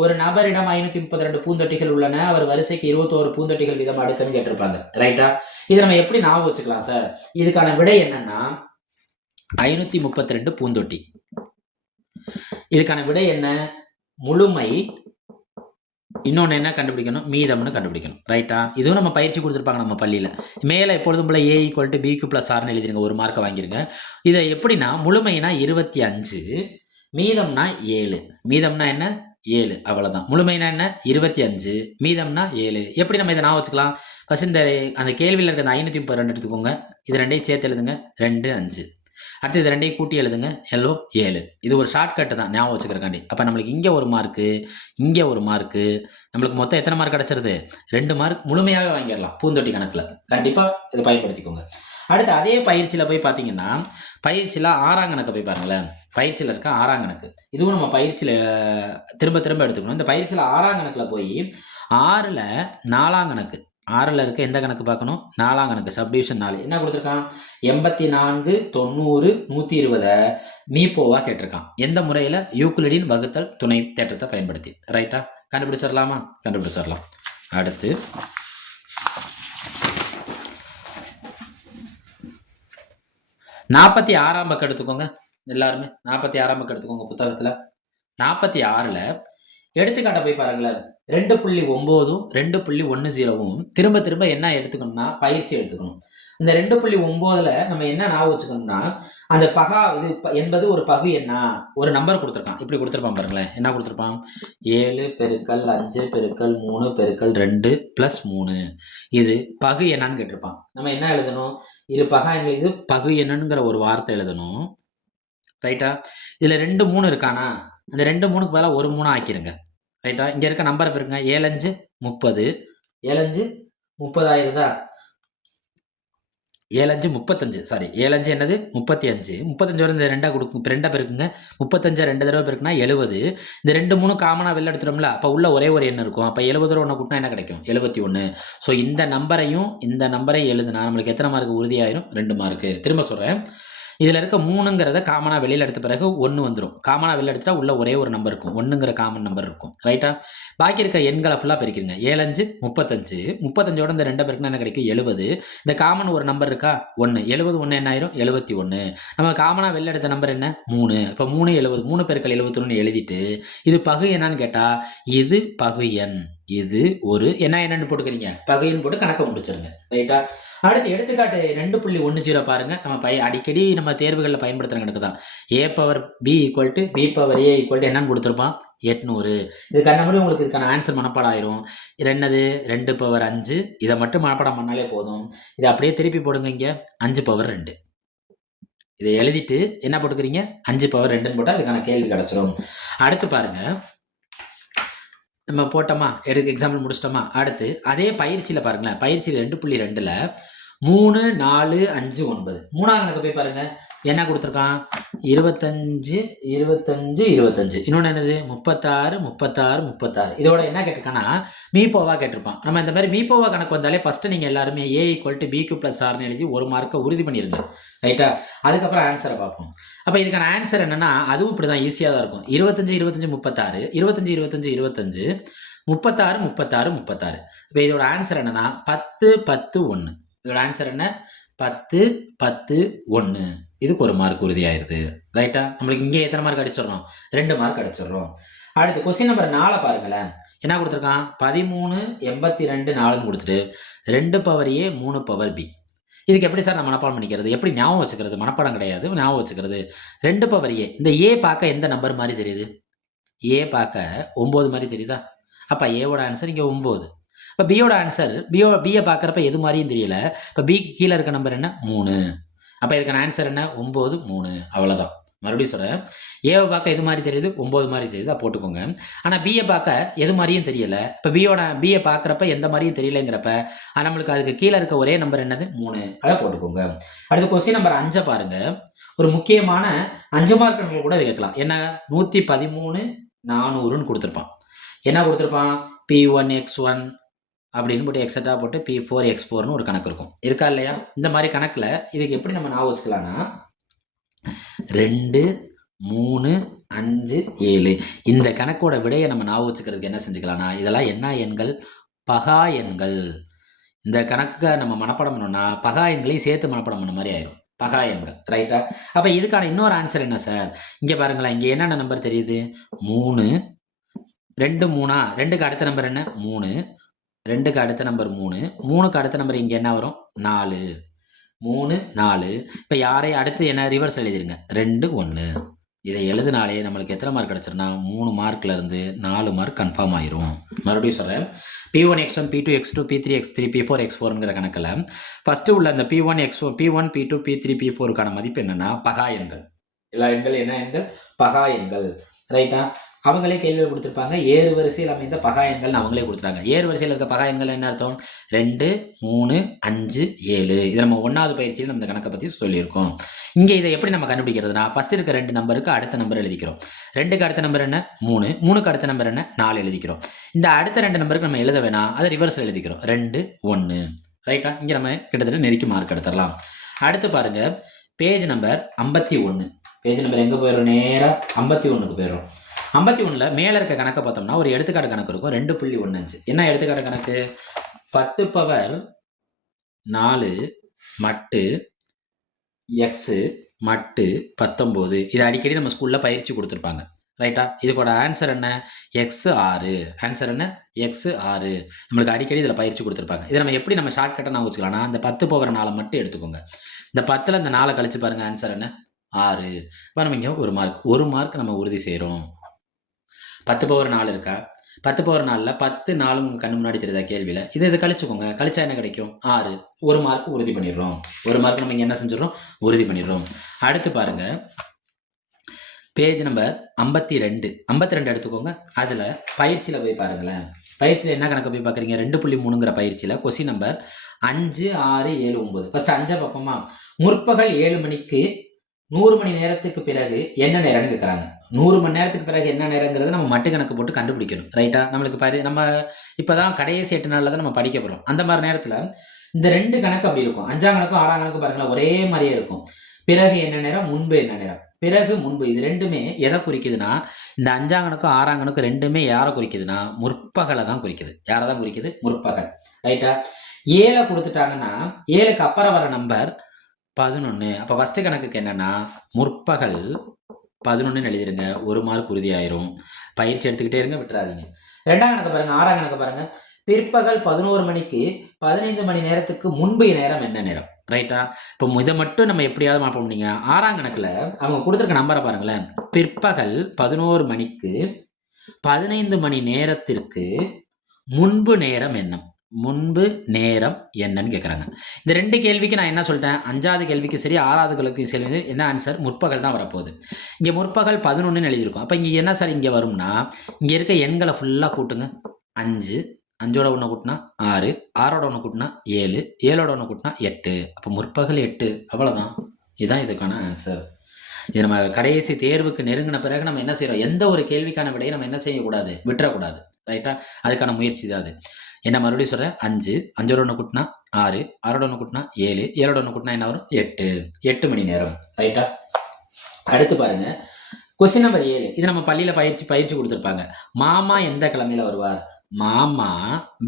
ஒரு நபரிடம் 532 பூந்தொட்டிகள் உள்ளன. அவர் வரிசைக்கு 21 பூந்தொட்டிகள் வீதம் அடுக்குன்னு கேட்டிருப்பாங்க, ரைட்டா? இதை நம்ம எப்படி ஞாபகம் வச்சுக்கலாம் சார்? இதுக்கான விடை என்னன்னா 532 பூந்தொட்டி. இதுக்கான விடை என்ன? முழுமை, இன்னொன்று என்ன கண்டுபிடிக்கணும்? மீதம்னு கண்டுபிடிக்கணும், ரைட்டா? இதுவும் நம்ம பயிற்சி கொடுத்துருப்பாங்க நம்ம பள்ளியில். மேலே எப்பொழுதும் போல ஏ ஈக்குவல் டு பிக்யூ ப்ளஸ் ஆர்னு எழுதிருங்க, 1 மார்க்கை வாங்கிருங்க. இதை எப்படின்னா முழுமைனா 25, மீதம்னா 7. மீதம்னா என்ன? 7, அவ்வளோதான். முழுமைனா என்ன? 25, மீதம்னா 7. எப்படி நம்ம இதை நான் வச்சுக்கலாம்? ஃபர்ஸ்ட் அந்த கேள்வியில் இருக்க அந்த 532 எடுத்துக்கோங்க. இது 2ஐயும் சேர்த்து எழுதுங்க, 2, 5. அடுத்து இது 2ஐயும் கூட்டி எழுதுங்க, 7. இது ஒரு ஷார்ட்கட்டு தான் ஞாபகம் வச்சுக்கிறக்காண்டி. அப்போ நம்மளுக்கு இங்கே 1 மார்க்கு, இங்கே 1 மார்க்கு, நம்மளுக்கு மொத்தம் எத்தனை மார்க் கிடச்சிருது? 2 மார்க் முழுமையாகவே வாங்கிடலாம் பூந்தொட்டி கணக்கில். கண்டிப்பாக இதை பயன்படுத்திக்கோங்க. அடுத்து அதே பயிற்சியில் போய் பார்த்தீங்கன்னா பயிற்சியில் 6ஆம் கணக்கை போய் பாருங்களேன். பயிற்சியில் இருக்க 6ஆம் கணக்கு, இதுவும் நம்ம பயிற்சியில் திரும்ப எடுத்துக்கணும். இந்த பயிற்சியில் 6ஆம் கணக்கில் போய் 6ல் 4ஆம் கணக்கு, 6ல் இருக்க எந்த கணக்கு பார்க்கணும்? 4ஆம் கணக்கு, சப்டிவிஷன் 4. என்ன கொடுத்துருக்கான்? 84, 90, 120 மீப்போவா கேட்டிருக்கான். எந்த முறையில்? யூக்ளிடின் வகுத்தல் துணை தேற்றத்தை பயன்படுத்தி, ரைட்டா? கண்டுபிடிச்சிடலாமா? கண்டுபிடிச்சிடலாம். அடுத்து 46ஆம் பக்கம் எடுத்துக்கோங்க. எல்லாருமே 46ஆம் பக்கம் எடுத்துக்கோங்க புத்தகத்தில். 46ல் எடுத்துக்காட்ட போய் பாருங்களேன். 2.9, 2.10 திரும்ப என்ன எடுத்துக்கணும்னா பயிற்சி எடுத்துக்கணும். இந்த 2.9ல் நம்ம என்ன ஞாபகம் வச்சுக்கணும்னா அந்த பகா இது என்பது ஒரு பகு என்ன, ஒரு நம்பர் கொடுத்துருக்கான். இப்படி கொடுத்துருப்பான் பாருங்களேன். என்ன கொடுத்துருப்பான்? 7 பெருக்கல் 5 பெருக்கல் 3 பெருக்கல் 2 + 3. இது பகு என்னன்னு கேட்டிருப்பான். நம்ம என்ன எழுதணும்? இரு பகா எண்கள், இது பகு என்னங்கிற ஒரு வார்த்தை எழுதணும், ரைட்டா? இதில் 2 3 இருக்கானா? அந்த 2 3க்கு பதிலாக ஒரு 3 ஆக்கிருங்க, ரைட்டா? இங்கே இருக்க நம்பரை பெருங்க. 7 5 30, 7 5 30 ஆயிருதா? 7 5 35, சாரி 7 5 என்னது? 35. 35 வரும், இந்த 2 கொடுக்கும். இப்போ 2 பெருக்குங்க. 35 2 தடவை பெருக்குனா 70. இந்த 2 3 காமனாக வெளில எடுத்துட்டோம்ல, அப்போ உள்ள ஒரே ஒரு எண் இருக்கும். அப்போ 70 ஒன்று கூட்டினா என்ன கிடைக்கும்? 71. ஸோ இந்த நம்பரையும் எழுதுனா நம்மளுக்கு எத்தனை மார்க் உறுதியாயிரும்? 2 மார்க்கு. திரும்ப சொல்கிறேன், இதில் இருக்க 3ங்கிறத காமனாக வெளியில் எடுத்த பிறகு 1 வந்துடும். காமனாக வெளியில் எடுத்துட்டா உள்ள ஒரே ஒரு நம்பர் இருக்கும், 1ங்கிற காமன் நம்பர் இருக்கும், ரைட்டா? பாக்கி இருக்க எண்களை ஃபுல்லாக பெருக்கிடுங்க. 7 5 35, 35ஓட இந்த 2 பெருக்குனா என்ன கிடைக்கும்? 70. இந்த காமன் ஒரு நம்பர் இருக்கா? 1. 70 1 என்ன ஆயிரும்? 71. நம்ம காமனாக வெளியில் எடுத்த நம்பர் என்ன? 3. இப்போ 3 70, 3 பெருக்கல் 71 எழுதிட்டு இது பகு என்னான்னு கேட்டால் இது பகு எண். இது ஒரு என்னன்னு போட்டுக்கிறீங்க, பகைன்னு போட்டு கணக்கை முடிச்சிருங்க, ரைட்டா? அடுத்து எடுத்துக்காட்டு 2.10 பாருங்க. நம்ம அடிக்கடி நம்ம தேர்வுகளில் பயன்படுத்துகிற கணக்கு தான். a/b = b/a = என்னன்னு கொடுத்துருப்பான்? 800. இது கண்ணபடி உங்களுக்கு இதுக்கான ஆன்சர் மனப்பாடம் ஆயிரும். என்னது? 2/5. இதை மட்டும் மனப்பாடம் பண்ணாலே போதும். இதை அப்படியே திருப்பி போடுங்க. இங்கே 5/2. இதை எழுதிட்டு என்ன போட்டுக்கிறீங்க? 5/2ன்னு போட்டால் இதுக்கான கேள்வி கிடச்சிரும். அடுத்து பாருங்க, நம்ம போட்டோமா, எக்ஸாம்பிள் முடிச்சிட்டோமா? அடுத்து அதே பயிற்சியில் பாருங்களேன். பயிற்சியில் 2.2ல் 3 4 5 9 மூணாவது கணக்கு போய் பாருங்க என்ன கொடுத்துருக்கான் 25 25 25 இன்னொன்று என்னது 36 36 36 இதோட என்ன கேட்டிருக்கான்னா மீப்போவா கேட்டிருப்பான். நம்ம இந்த மாதிரி மீப்போவா கணக்கு வந்தாலே ஃபஸ்ட்டு நீங்கள் எல்லாருமே A = BQ + Rன்னு எழுதி ஒரு மார்க்கை உறுதி பண்ணிடுங்க ரைட்டா. அதுக்கப்புறம் ஆன்சரை பார்ப்போம். அப்போ இதுக்கான ஆன்சர் என்னன்னா அதுவும் இப்படி தான் ஈஸியாக தான் இருக்கும். 25 25 36 25 25 25 36 36 36. இப்போ இதோட ஆன்சர் என்னன்னா 10 10 1. இதோட ஆன்சர் என்ன 10 10 1. இதுக்கு ஒரு மார்க் உறுதியாயிருது ரைட்டா. நம்மளுக்கு இங்கே எத்தனை மார்க் அடிச்சிடறோம் 2 மார்க் அடிச்சிடறோம். அடுத்து கொஸ்டின் நம்பர் 4 பாருங்களேன் என்ன கொடுத்துருக்கான் 13 82 4ன்னு கொடுத்துட்டு 2 பவர் A 3 பவர் B. இதுக்கு எப்படி சார் நான் மனப்பாடம் பண்ணிக்கிறது எப்படி ஞாபகம் வச்சுக்கிறது மனப்பாடம் கிடையாது ஞாபகம் வச்சுக்கிறது 2 பவர் A இந்த A பார்க்க எந்த நம்பர் மாதிரி தெரியுது A பார்க்க 9 மாதிரி தெரியுதா. அப்போ ஏவோட ஆன்சர் இங்கே 9. இப்போ பியோட ஆன்சர் பியை பார்க்குறப்ப எது மாதிரியும் தெரியல. இப்போ பிக்கு கீழே இருக்க நம்பர் என்ன 3. அப்போ இதுக்கான ஆன்சர் என்ன 9 3 அவ்வளோதான். மறுபடியும் சொல்கிறேன் ஏவை பார்க்க எது மாதிரி தெரியுது 9 மாதிரி தெரியுது அதை போட்டுக்கோங்க. ஆனால் பியை பார்க்க எது மாதிரியும் தெரியல. இப்போ பியை பார்க்குறப்ப எந்த மாதிரியும் தெரியலங்கிறப்ப நம்மளுக்கு அதுக்கு கீழே இருக்க ஒரே நம்பர் என்னது 3 அதை போட்டுக்கோங்க. அடுத்து கொஸ்டின் நம்பர் 5 பாருங்க ஒரு முக்கியமான 5 மார்க் கூட கேட்கலாம். என்ன 113 400ன்னு கொடுத்துருப்பான். என்ன கொடுத்துருப்பான் P1 X1 அப்படின்னு போட்டு எக்ஸட்ரா போட்டு P4 X4ன்னு ஒரு கணக்கு இருக்கும் இருக்கா இல்லையா. இந்த மாதிரி கணக்கில் இதுக்கு எப்படி நம்ம ஞாபகம் வச்சுக்கலாம்னா 2 3 5 7 இந்த கணக்கோட விடையை நம்ம ஞாபகம் வச்சுக்கிறதுக்கு என்ன செஞ்சுக்கலாம்னா இதெல்லாம் என்ன எண்கள் பகா எண்கள். இந்த கணக்கை நம்ம மனப்பாடம் பண்ணோம்னா பகா எண்களையும் சேர்த்து மனப்பாடம் பண்ண மாதிரி ஆயிரும் பகா எண்கள் ரைட்டா. அப்போ இதுக்கான இன்னொரு ஆன்சர் என்ன சார் இங்கே பாருங்களேன் இங்கே என்னென்ன நம்பர் தெரியுது 3 2 3 2க்கு அடுத்த நம்பர் என்ன 3 2க்கு அடுத்த நம்பர் 3 3க்கு அடுத்த நம்பர் இங்கே என்ன வரும் 4 3 4. இப்போ யாரையும் அடுத்து என்ன ரிவர்ஸ் எழுதிருங்க 2 1. இதை எழுதினாலே நம்மளுக்கு எத்தனை மார்க் கிடச்சிருன்னா 3 மார்க்லேருந்து 4 மார்க் கன்ஃபார்ம் ஆயிரும். மறுபடியும் சொல்கிறேன் P1 X1 P2 X2 P3 X3 P4 X4ங்கிற கணக்கில் ஃபஸ்ட்டு உள்ள அந்த P1 X1 P1 P2 P3 P4க்கான மதிப்பு என்னென்னா பகா எண்கள். எல்லா எண்கள் என்ன எண்கள் பகா எண்கள் ரைட்டா. அவங்களே கேள்வியை கொடுத்துருப்பாங்க ஏறு வரிசையில் அமைந்த பகா எண்கள்னு அவங்களே கொடுத்துருக்காங்க. ஏறு வரிசையில் இருக்க பகா எண்கள் என்ன அர்த்தம் 2 3 5 7. இது நம்ம 1வது பயிற்சியில் நம்ம இந்த கணக்கை பற்றி சொல்லியிருக்கோம். இங்கே இதை எப்படி நம்ம கண்டுபிடிக்கிறதுனா ஃபஸ்ட் இருக்க 2 நம்பருக்கு அடுத்த நம்பர் எழுதிக்கிறோம். 2க்கு அடுத்த நம்பர் என்ன 3 3க்கு அடுத்த நம்பர் என்ன 4 எழுதிக்கிறோம். இந்த அடுத்த 2 நம்பருக்கு நம்ம எழுத வேணாம் அதை ரிவர்ஸ் எழுதிக்கிறோம் 2 1 ரைட்டா. இங்கே நம்ம கிட்டத்தட்ட நெருக்கி மார்க் எடுத்துடலாம். அடுத்து பாருங்க பேஜ் நம்பர் 51. பேஜ் நம்பர் எங்கே போயிடும் நேராக 51க்கு போயிடும். 51ல் மேலே இருக்க கணக்கை பார்த்தோம்னா ஒரு எடுத்துக்காட்டு கணக்கு இருக்கும் 2.15. என்ன எடுத்துக்காட்டு கணக்கு 10 பவர் 4 மட்டு எக்ஸு மட்டு 19. இது அடிக்கடி நம்ம ஸ்கூலில் பயிற்சி கொடுத்துருப்பாங்க ரைட்டா. இதுக்கோட ஆன்சர் என்ன X6. ஆன்சர் என்ன X6. நம்மளுக்கு அடிக்கடி இதில் பயிற்சி கொடுத்துருப்பாங்க. இதை நம்ம எப்படி நம்ம ஷார்ட்கட்டாக நான் வச்சுக்கலாம்னா இந்த 10 பவர் 4 மட்டும் எடுத்துக்கோங்க. இந்த 10ல் இந்த 4 கழிச்சு பாருங்கள் ஆன்சர் என்ன 6. இப்போ நம்ம இங்கே ஒரு மார்க் நம்ம உறுதி செய்கிறோம். 10 பவர் 4 இருக்கா 10 பவர் 4ல் 10 4 உங்கள் கண்ணு முன்னாடி தெரியுதா கேள்வியில் இதை கழிச்சுக்கோங்க. கழிச்சா என்ன கிடைக்கும் 6. ஒரு மார்க் உறுதி பண்ணிடுறோம். ஒரு மார்க் நம்ம இங்கே என்ன செஞ்சிடறோம் உறுதி பண்ணிடுறோம். அடுத்து பாருங்கள் பேஜ் நம்பர் 52 எடுத்துக்கோங்க. அதில் பயிற்சியில் போய் பாருங்களேன். பயிற்சியில் என்ன கணக்கு போய் பார்க்குறீங்க 2.3ங்கிற பயிற்சியில் கொஸ்டின் நம்பர் 5 6 7 9. ஃபஸ்ட்டு 5 பார்ப்போமா முற்பகல் 7 மணிக்கு 100 மணி நேரத்துக்கு பிறகு என்ன நேரம்னு கேட்குறாங்க. 100 மணி நேரத்துக்கு பிறகு என்ன நேரங்கிறத நம்ம மட்டு கணக்கு போட்டு கண்டுபிடிக்கணும் ரைட்டா. நம்மளுக்கு நம்ம இப்போ தான் கடைசி 8 நாளில் தான் நம்ம படிக்க போகிறோம். அந்த மாதிரி நேரத்தில் இந்த 2 கணக்கு அப்படி இருக்கும். 5ஆம் கணக்கும் 6ஆம் கணக்கும் பாருங்களேன் ஒரே மாதிரியே இருக்கும். பிறகு என்ன நேரம் முன்பு என்ன நேரம் பிறகு முன்பு இது ரெண்டுமே எதை குறிக்குதுன்னா இந்த 5ஆம் கணக்கும் 6ஆம் கணக்கு ரெண்டுமே யாரை குறிக்குதுன்னா முற்பகலை தான் குறிக்குது. யாரை தான் குறிக்குது முற்பகல் ரைட்டா. 7 கொடுத்துட்டாங்கன்னா 7க்கு அப்புறம் வர நம்பர் 11. அப்போ ஃபஸ்ட்டு கணக்குக்கு என்னென்னா முற்பகல் 11ன்னு எழுதிருங்க. ஒரு மார்க் உறுதி ஆயிரும். பயிற்சி எடுத்துக்கிட்டே இருங்க விட்டுறாதீங்க. 2ஆம் கணக்கு பாருங்கள் 6ஆம் கணக்கு பாருங்கள் பிற்பகல் 11 மணிக்கு 15 மணி நேரத்துக்கு முன்பு நேரம் என்ன நேரம் ரைட்டா. இப்போ இதை மட்டும் நம்ம எப்படியாவது மாற்றம் பண்ணிங்க. 6ஆம் கணக்கில் அவங்க கொடுத்துருக்க நம்பரை பாருங்களேன் பிற்பகல் 11 மணிக்கு 15 மணி நேரத்திற்கு முன்பு நேரம் என்ன முன்பு நேரம் என்னன்னு கேட்குறாங்க. இந்த 2 கேள்விக்கு நான் என்ன சொல்லிட்டேன் 5வது கேள்விக்கு சரி 6வது கேள்விக்கு சரி என்ன ஆன்சர் முற்பகல் தான் வரப்போகுது. இங்கே முற்பகல் 11ன்னு எழுதியிருக்கும். அப்போ இங்கே என்ன சார் இங்கே வரும்னா இங்கே இருக்க எண்களை ஃபுல்லாக கூட்டுங்க 5 5ஓட 1 கூட்டினா 6, 6ஓட 1 கூட்டினா 7, 7ஓட 1 கூட்டினா 8. அப்போ முற்பகல் 8. அவ்வளோதான். இதுதான் இதுக்கான ஆன்சர். இது நம்ம கடைசி தேர்வுக்கு நெருங்கின பிறகு நம்ம என்ன செய்கிறோம், எந்த ஒரு கேள்விக்கான விடையை நம்ம என்ன செய்யக்கூடாது, விட்டுறக்கூடாது. ரைட்டா? அதுக்கான முயற்சி தான் அது. என்ன மறுபடியும் சொல்கிறேன், 5, 5ஓட 1 கூட்டினா 6, 6ஓட 1 கூட்டினா 7, 7ஓட 1 கூட்டினா என்ன வரும், 8. 8 மணி நேரம். ரைட்டா? அடுத்து பாருங்க, கொஸ்டின் நம்பர் 7. இது நம்ம பள்ளியில் பயிற்சி கொடுத்துருப்பாங்க. மாமா எந்த கிழமையில வருவார்? மாமா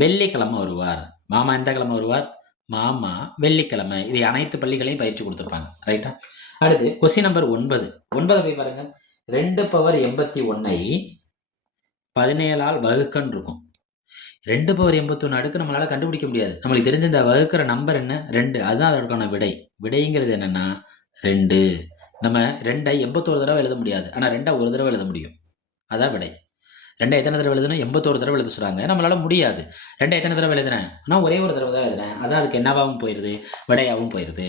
வெள்ளிக்கிழமை வருவார். மாமா எந்த கிழமை வருவார்? மாமா வெள்ளிக்கிழமை. இது அனைத்து பள்ளிகளையும் பயிற்சி கொடுத்துருப்பாங்க. ரைட்டா? அடுத்து கொஸ்டின் நம்பர் 9. 9 போய் பாருங்க. 2/81 17ஆல் வகுக்கன்னு இருக்கும். 2/81 அடுக்கு நம்மளால கண்டுபிடிக்க முடியாது. நம்மளுக்கு தெரிஞ்ச இந்த வகுக்கிற நம்பர் என்ன, 2. அதுதான் அதற்கான விடை. விடைங்கிறது என்னன்னா 2. நம்ம 2ஐ 81 தடவை எழுத முடியாது. ஆனால் 2ஐ ஒரு தடவை எழுத முடியும். அதான் விடை. 2ஐ எத்தனை தடவை எழுதணும்? 81 தடவை எழுத சொல்கிறாங்க. நம்மளால முடியாது. 2ஐ எத்தனை தடவை எழுதுனேன்? ஆனால் ஒரே ஒரு தடவை தான் எழுதுனேன். அதான் அதுக்கு என்னவாகவும் போயிடுது, விடையாகவும் போயிடுது.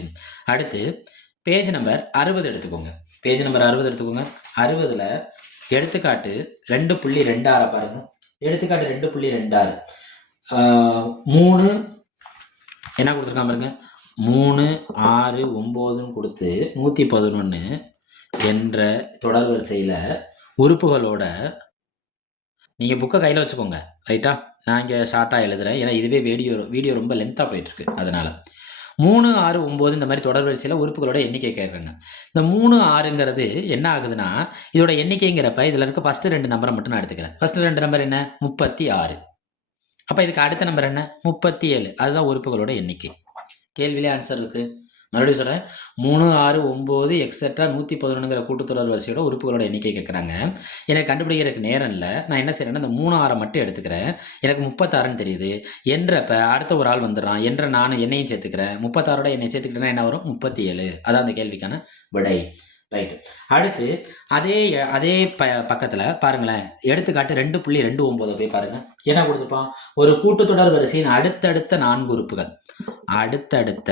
அடுத்து பேஜ் நம்பர் 60 எடுத்துக்கோங்க. பேஜ் நம்பர் 60 எடுத்துக்கோங்க. 60ல் எடுத்துக்காட்டு 2.26 பாருங்க. எடுத்துக்காட்டு 2.26 3 என்ன கொடுத்துருக்கான் பாருங்க. 3, 6, 9ன்னு கொடுத்து 111 என்ற தொடர் வரிசையில் உறுப்புகளோட நீங்கள் புக்கை கையில் வச்சுக்கோங்க. ரைட்டா? நான் இங்கே ஷார்ட்டாக எழுதுகிறேன். ஏன்னா இதுவே வீடியோ ரொம்ப லென்த்தாக போயிட்டுருக்கு. அதனால் 3, 6, 9 இந்த மாதிரி தொடர் வரிசையில் உறுப்புகளோட எண்ணிக்கை கேட்குறாங்க. இந்த 3, 6ங்கிறது என்ன ஆகுதுன்னா, இதோட எண்ணிக்கைங்கிறப்ப இதில் இருக்க ஃபஸ்ட்டு 2 நம்பரை மட்டும் நான் எடுத்துக்கிறேன். ஃபஸ்ட்டு 2 நம்பர் என்ன? 36. அப்போ இதுக்கு அடுத்த நம்பர் என்ன? 37. அதுதான் உறுப்புகளோட எண்ணிக்கை. கேள்வியிலே ஆன்சர் இருக்குது. மறுபடியும் சொல்கிறேன். 3, 6, 9 எக்ஸெட்ரா 111ங்கிற கூட்டுத்தொடர் வரிசையோட உறுப்புகளோட எண்ணிக்கை கேட்குறாங்க. எனக்கு கண்டுபிடிக்கிறதுக்கு நேரம் இல்லை. நான் என்ன செய்கிறேன்னா, இந்த 3, 6 மட்டும் எடுத்துக்கிறேன். எனக்கு 36ன்னு தெரியுது. என்றப்ப அடுத்த ஒரு ஆள் வந்துடுறான். என்ற நான் என்னையும் சேர்த்துக்கிறேன். 36ஓட என்னை சேர்த்துக்கிட்டேன்னா என்ன வரும்? 37. அதான் அந்த கேள்விக்கான விடை. ரைட்டு. அடுத்து அதே பக்கத்தில் பாருங்களேன். எடுத்துக்காட்டு 2.29 போய் பாருங்கள். என்ன கொடுத்துருப்பான்? ஒரு கூட்டுத்தொடர் வரிசையின் அடுத்தடுத்த 4 உறுப்புகள். அடுத்தடுத்த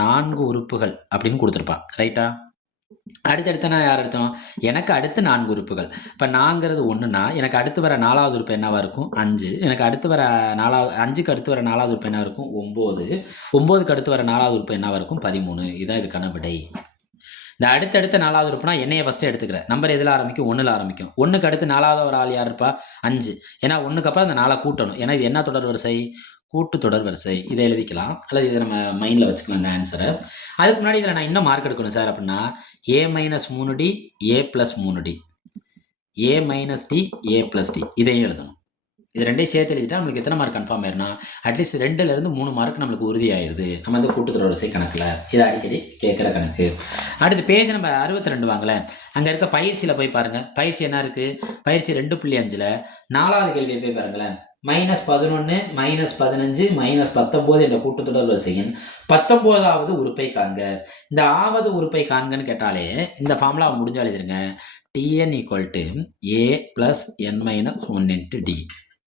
4 உறுப்புகள் அப்படின்னு கொடுத்துருப்பான். ரைட்டா? அடுத்தடுத்தனா யார் அர்த்தம்? எனக்கு அடுத்து 4 உறுப்புகள். இப்போ நாங்கிறது 1னா எனக்கு அடுத்து வர 4வது உறுப்பு என்னவா இருக்கும்? 5. எனக்கு அடுத்து வர 5க்கு அடுத்து வர 4வது உறுப்பு என்ன இருக்கும்? 9. 9க்கு அடுத்து வர 4வது உறுப்பு என்னவா இருக்கும்? 13. இதுதான் இதுக்கான விடை. இந்த அடுத்தடுத்த 4வது உறுப்புனா என்னைய ஃபஸ்ட்டு எடுத்துக்கிறேன். நம்பர் எதில் ஆரம்பிக்கும்? 1ல் ஆரம்பிக்கும். 1க்கு அடுத்து 4வது ஒரு ஆள் யார் இருப்பா? 5. ஏன்னா 1க்கு அப்புறம் அந்த 4 கூட்டணும். ஏன்னா இது என்ன தொடர் வரிசை? கூட்டு தொடர் வரிசை. இதை எழுதிக்கலாம், அல்லது இதை நம்ம மைண்டில் வச்சுக்கலாம் இந்த ஆன்சரை. அதுக்கு முன்னாடி இதில் நான் இன்னும் மார்க் எடுக்கணும் சார் அப்படின்னா A-3D A+3D A-D A+D இதையும் எழுதணும். இது ரெண்டையும் சேர்த்து எழுதிட்டா நம்மளுக்கு எத்தனை மார்க் கன்ஃபார்ம் ஆயிருன்னா அட்லீஸ்ட் 2லேருந்து 3 மார்க் நம்மளுக்கு உறுதி ஆயிடுது. நம்ம வந்து கூட்டுத்தொடர் வரிசை கணக்கில் இதை அடிக்கடி கேட்குற கணக்கு. அடுத்து பேஜ் நம்பர் 62 வாங்கலேன். அங்கே இருக்க பயிற்சியில் போய் பாருங்கள். பயிற்சி என்ன இருக்குது? பயிற்சி 2.5ல் 4வது கேள்வியை போய் பாருங்களேன். -11 -15 -19 என்ற கூட்டுத்தொடர் வரிசையின் 19வது உறுப்பை காண்க. இந்த ஆவது உறுப்பை காண்கன்னு கேட்டாலே இந்த ஃபார்முலா முடிஞ்சு எழுதிருங்க. Tn = A + n-1 × D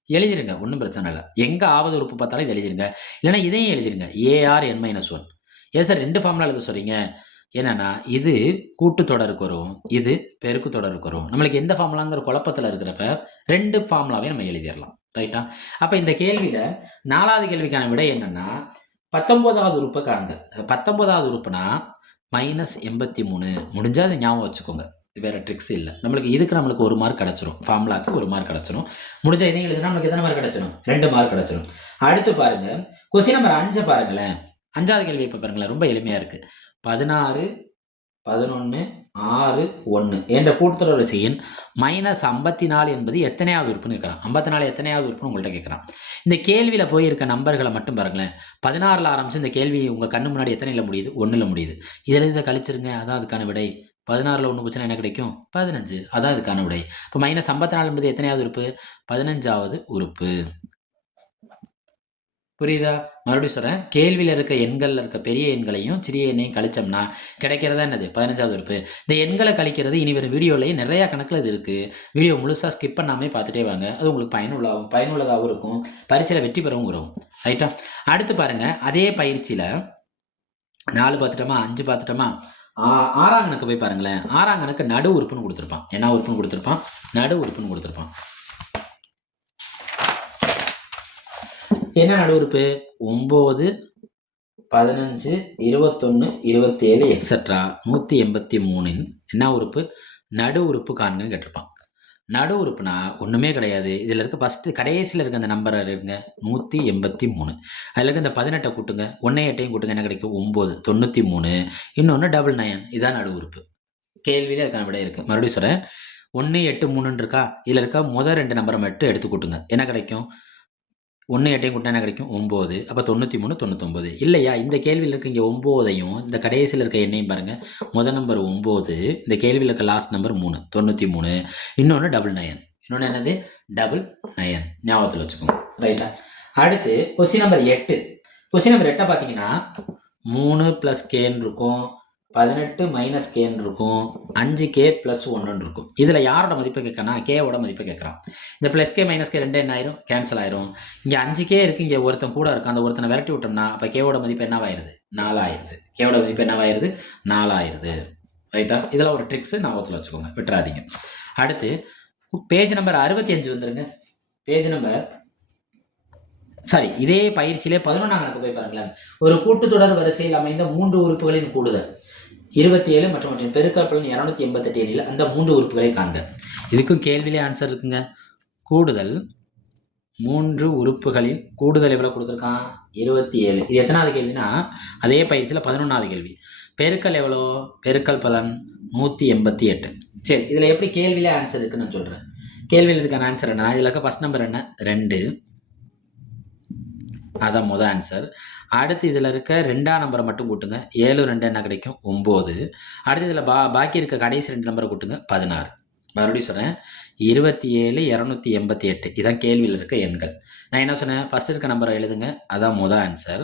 எழுதிருங்க. ஒன்றும் பிரச்சனை இல்லை. எங்கே ஆவது உறுப்பு பார்த்தாலும் இது எழுதிருங்க. இல்லைன்னா இதையும் எழுதிருங்க. AR n-1. ஏன் சார் 2 ஃபார்முலா எழுத சொல்கிறீங்க? என்னென்னா இது கூட்டு தொடருக்கு வரும், இது பெருக்கு தொடருக்கு வரும். நம்மளுக்கு எந்த ஃபார்முலாங்கிற குழப்பத்தில் இருக்கிறப்ப 2 ஃபார்முலாவே நம்ம எழுதிடலாம். ரைட்டா? அப்போ இந்த கேள்வியில் 4வது கேள்விக்கான விடை என்னென்னா 19வது உறுப்பை காண்க. 19வது உறுப்புனா -83. முடிஞ்சால் அதை ஞாபகம் வச்சுக்கோங்க. வேறு ட்ரிக்ஸ் இல்லை. நம்மளுக்கு 1 மார்க் கிடச்சிரும். ஃபார்முலாவுக்கு 1 மார்க் கிடச்சிரும். முடிஞ்ச இதையும் எழுதுனா நம்மளுக்கு எத்தனை மார்க் கிடச்சிடும்? 2 மார்க் கிடச்சிடும். அடுத்து பாருங்கள், கொஸ்டின் நம்பர் 5 பாருங்களேன். 5வது கேள்வி இப்போ பாருங்களேன். ரொம்ப எளிமையாக இருக்குது. 16, 11, 6, 1 என்ற கூட்டுத்தொடர் வரிசையின் -54 என்பது எத்தனையாவது உறுப்புன்னு கேட்குறான். 54 எத்தனையாவது உறுப்புன்னு உங்கள்கிட்ட கேட்குறான். இந்த கேள்வியில் போயிருக்க நம்பர்களை மட்டும் பாருங்களேன். 16ல் ஆரம்பித்து இந்த கேள்வி உங்கள் கண்ணு முன்னாடி எத்தனையில் முடியுது? 1ல் முடியுது. இதில் இதை கழிச்சிருங்க. அதான் அதுக்கான விடை. 16ல் 1 போச்சுன்னா என்ன கிடைக்கும்? 15. அதான் அதுக்கான விடை. இப்போ -54 என்பது எத்தனையாவது உறுப்பு? 15வது உறுப்பு. புரியுதா? மறுபடியும் சொல்கிறேன். கேள்வியில் இருக்க எண்களில் இருக்க பெரிய எண்களையும் சிறிய எண்ணையும் கழிச்சோம்னா கிடைக்கிறதா என்னது? 15வது உறுப்பு. இந்த எண்களை கழிக்கிறது இனி வரும் வீடியோலையே நிறையா கணக்கில் இது இருக்குது. வீடியோ முழுசாக ஸ்கிப் பண்ணாமல் பார்த்துட்டே வாங்க. அது உங்களுக்கு பயனுள்ளதாகவும் இருக்கும். பரீட்சையில் வெற்றி பெறவும் வரும். ரைட்டா? அடுத்து பாருங்கள். அதே பயிற்சியில் 4 பார்த்துட்டோமா, 5 பார்த்துட்டோமா, 6ஆம் கணக்கு போய் பாருங்களேன். 6ஆம் கணக்கு நடு உறுப்புன்னு கொடுத்துருப்பான். என்ன உறுப்புன்னு கொடுத்துருப்பான்? நடு உறுப்புன்னு கொடுத்துருப்பான். என்ன நடு உறுப்பு 9 15 21 27 எக்ஸட்ரா 183 என்ன உறுப்பு நடு உறுப்பு காண்கன்னு கேட்டிருப்பான். நடு உறுப்புனா ஒன்றுமே கிடையாது. இதில் இருக்க ஃபஸ்ட்டு கடைசியில் இருக்க அந்த நம்பரை இருங்க 183. அதில் இருக்க இந்த 18 கூட்டுங்க 1 8 கூட்டுங்க என்ன கிடைக்கும் 9 93 இன்னொன்று 99. இதான் நடு உறுப்பு. கேள்வியிலே அதுக்கான விடை இருக்குது. மறுபடியும் சொல்கிறேன் 1 8 3 இருக்கா, இதில் இருக்க முதல் 2 நம்பரை மட்டும் எடுத்து கூட்டுங்க என்ன கிடைக்கும் 1 8 கூட்டினா என்ன கிடைக்கும் 9. அப்போ 93 99 இல்லையா. இந்த கேள்வியில் இருக்க இங்கே 9ஐயும் இந்த கடைசியில் இருக்க எண்ணையும் பாருங்கள். முதல் நம்பர் 9, இந்த கேள்வியில் இருக்க லாஸ்ட் நம்பர் 3 93 இன்னொன்று 99. இன்னொன்று என்னது 99 ஞாபகத்தில் வச்சுக்கோங்க. ரைட்டா. அடுத்து கொஸ்டின் நம்பர் 8. கொஸ்டின் நம்பர் 8 பார்த்தீங்கன்னா 3 + கேன்னு இருக்கும், 18 - கேன்னு இருக்கும், 5k + 1 இருக்கும். இதில் யாரோட மதிப்பை கேட்கறா கேவோட மதிப்பை கேட்குறான். இந்த +k - k 2 என்ன ஆயிரும் கேன்சல் ஆயிரும். இங்கே 5k இருக்குது, இங்கே ஒருத்தன் கூட இருக்கும், அந்த ஒருத்தனை விரட்டி விட்டோம்னா அப்போ கேவோட மதிப்பு என்னவாயிருது 4 ஆயிருது. கேவோட மதிப்பு என்னவாயிருது 4 ஆயிருது. ரைட்டா. இதில் ஒரு ட்ரிக்ஸு ஞாபகத்தில் வச்சுக்கோங்க, விட்டுறாதீங்க. அடுத்து பேஜ் நம்பர் 65 வந்துருங்க. பேஜ் நம்பர் இதே பயிற்சியிலே 11ஆம் கணக்கு போய் பாருங்களேன். ஒரு கூட்டுத்தொடர் வரிசையில் அமைந்த 3 உறுப்புகளின் கூடுதல் 27 மற்றும் அவற்றின் பெருக்கற்பலன் 288 எனில் அந்த 3 உறுப்புகளை காண்க. இதுக்கும் கேள்வியிலே ஆன்சர் இருக்குங்க. கூடுதல் 3 உறுப்புகளின் கூடுதல் எவ்வளோ கொடுத்துருக்கான் 27. இது எத்தனாவது கேள்வினா அதே பயிற்சியில் 11ஆவது கேள்வி. பெருக்கல் எவ்வளோ பெருக்கல் பலன் 188. சரி, இதில் எப்படி கேள்வியிலே ஆன்சர் இருக்குன்னு நான் சொல்கிறேன். கேள்வியில் இதுக்கான ஆன்சர் என்னன்னா இதில் இருக்க ஃபஸ்ட் நம்பர் என்ன 2, அதான் முதல் ஆன்சர். அடுத்து இதில் இருக்க 2ஆம் நம்பரை மட்டும் கூட்டுங்க 7 2 என்ன கிடைக்கும் 9. அடுத்து இதில் பாக்கி இருக்க கடைசி 2 நம்பரை கூட்டுங்க 16. மறுபடியும் சொல்கிறேன் 27 288 இதான் கேள்வியில் இருக்க எண்கள். நான் என்ன சொன்னேன் ஃபஸ்ட் இருக்க நம்பரை எழுதுங்க, அதான் முதல் ஆன்சர்.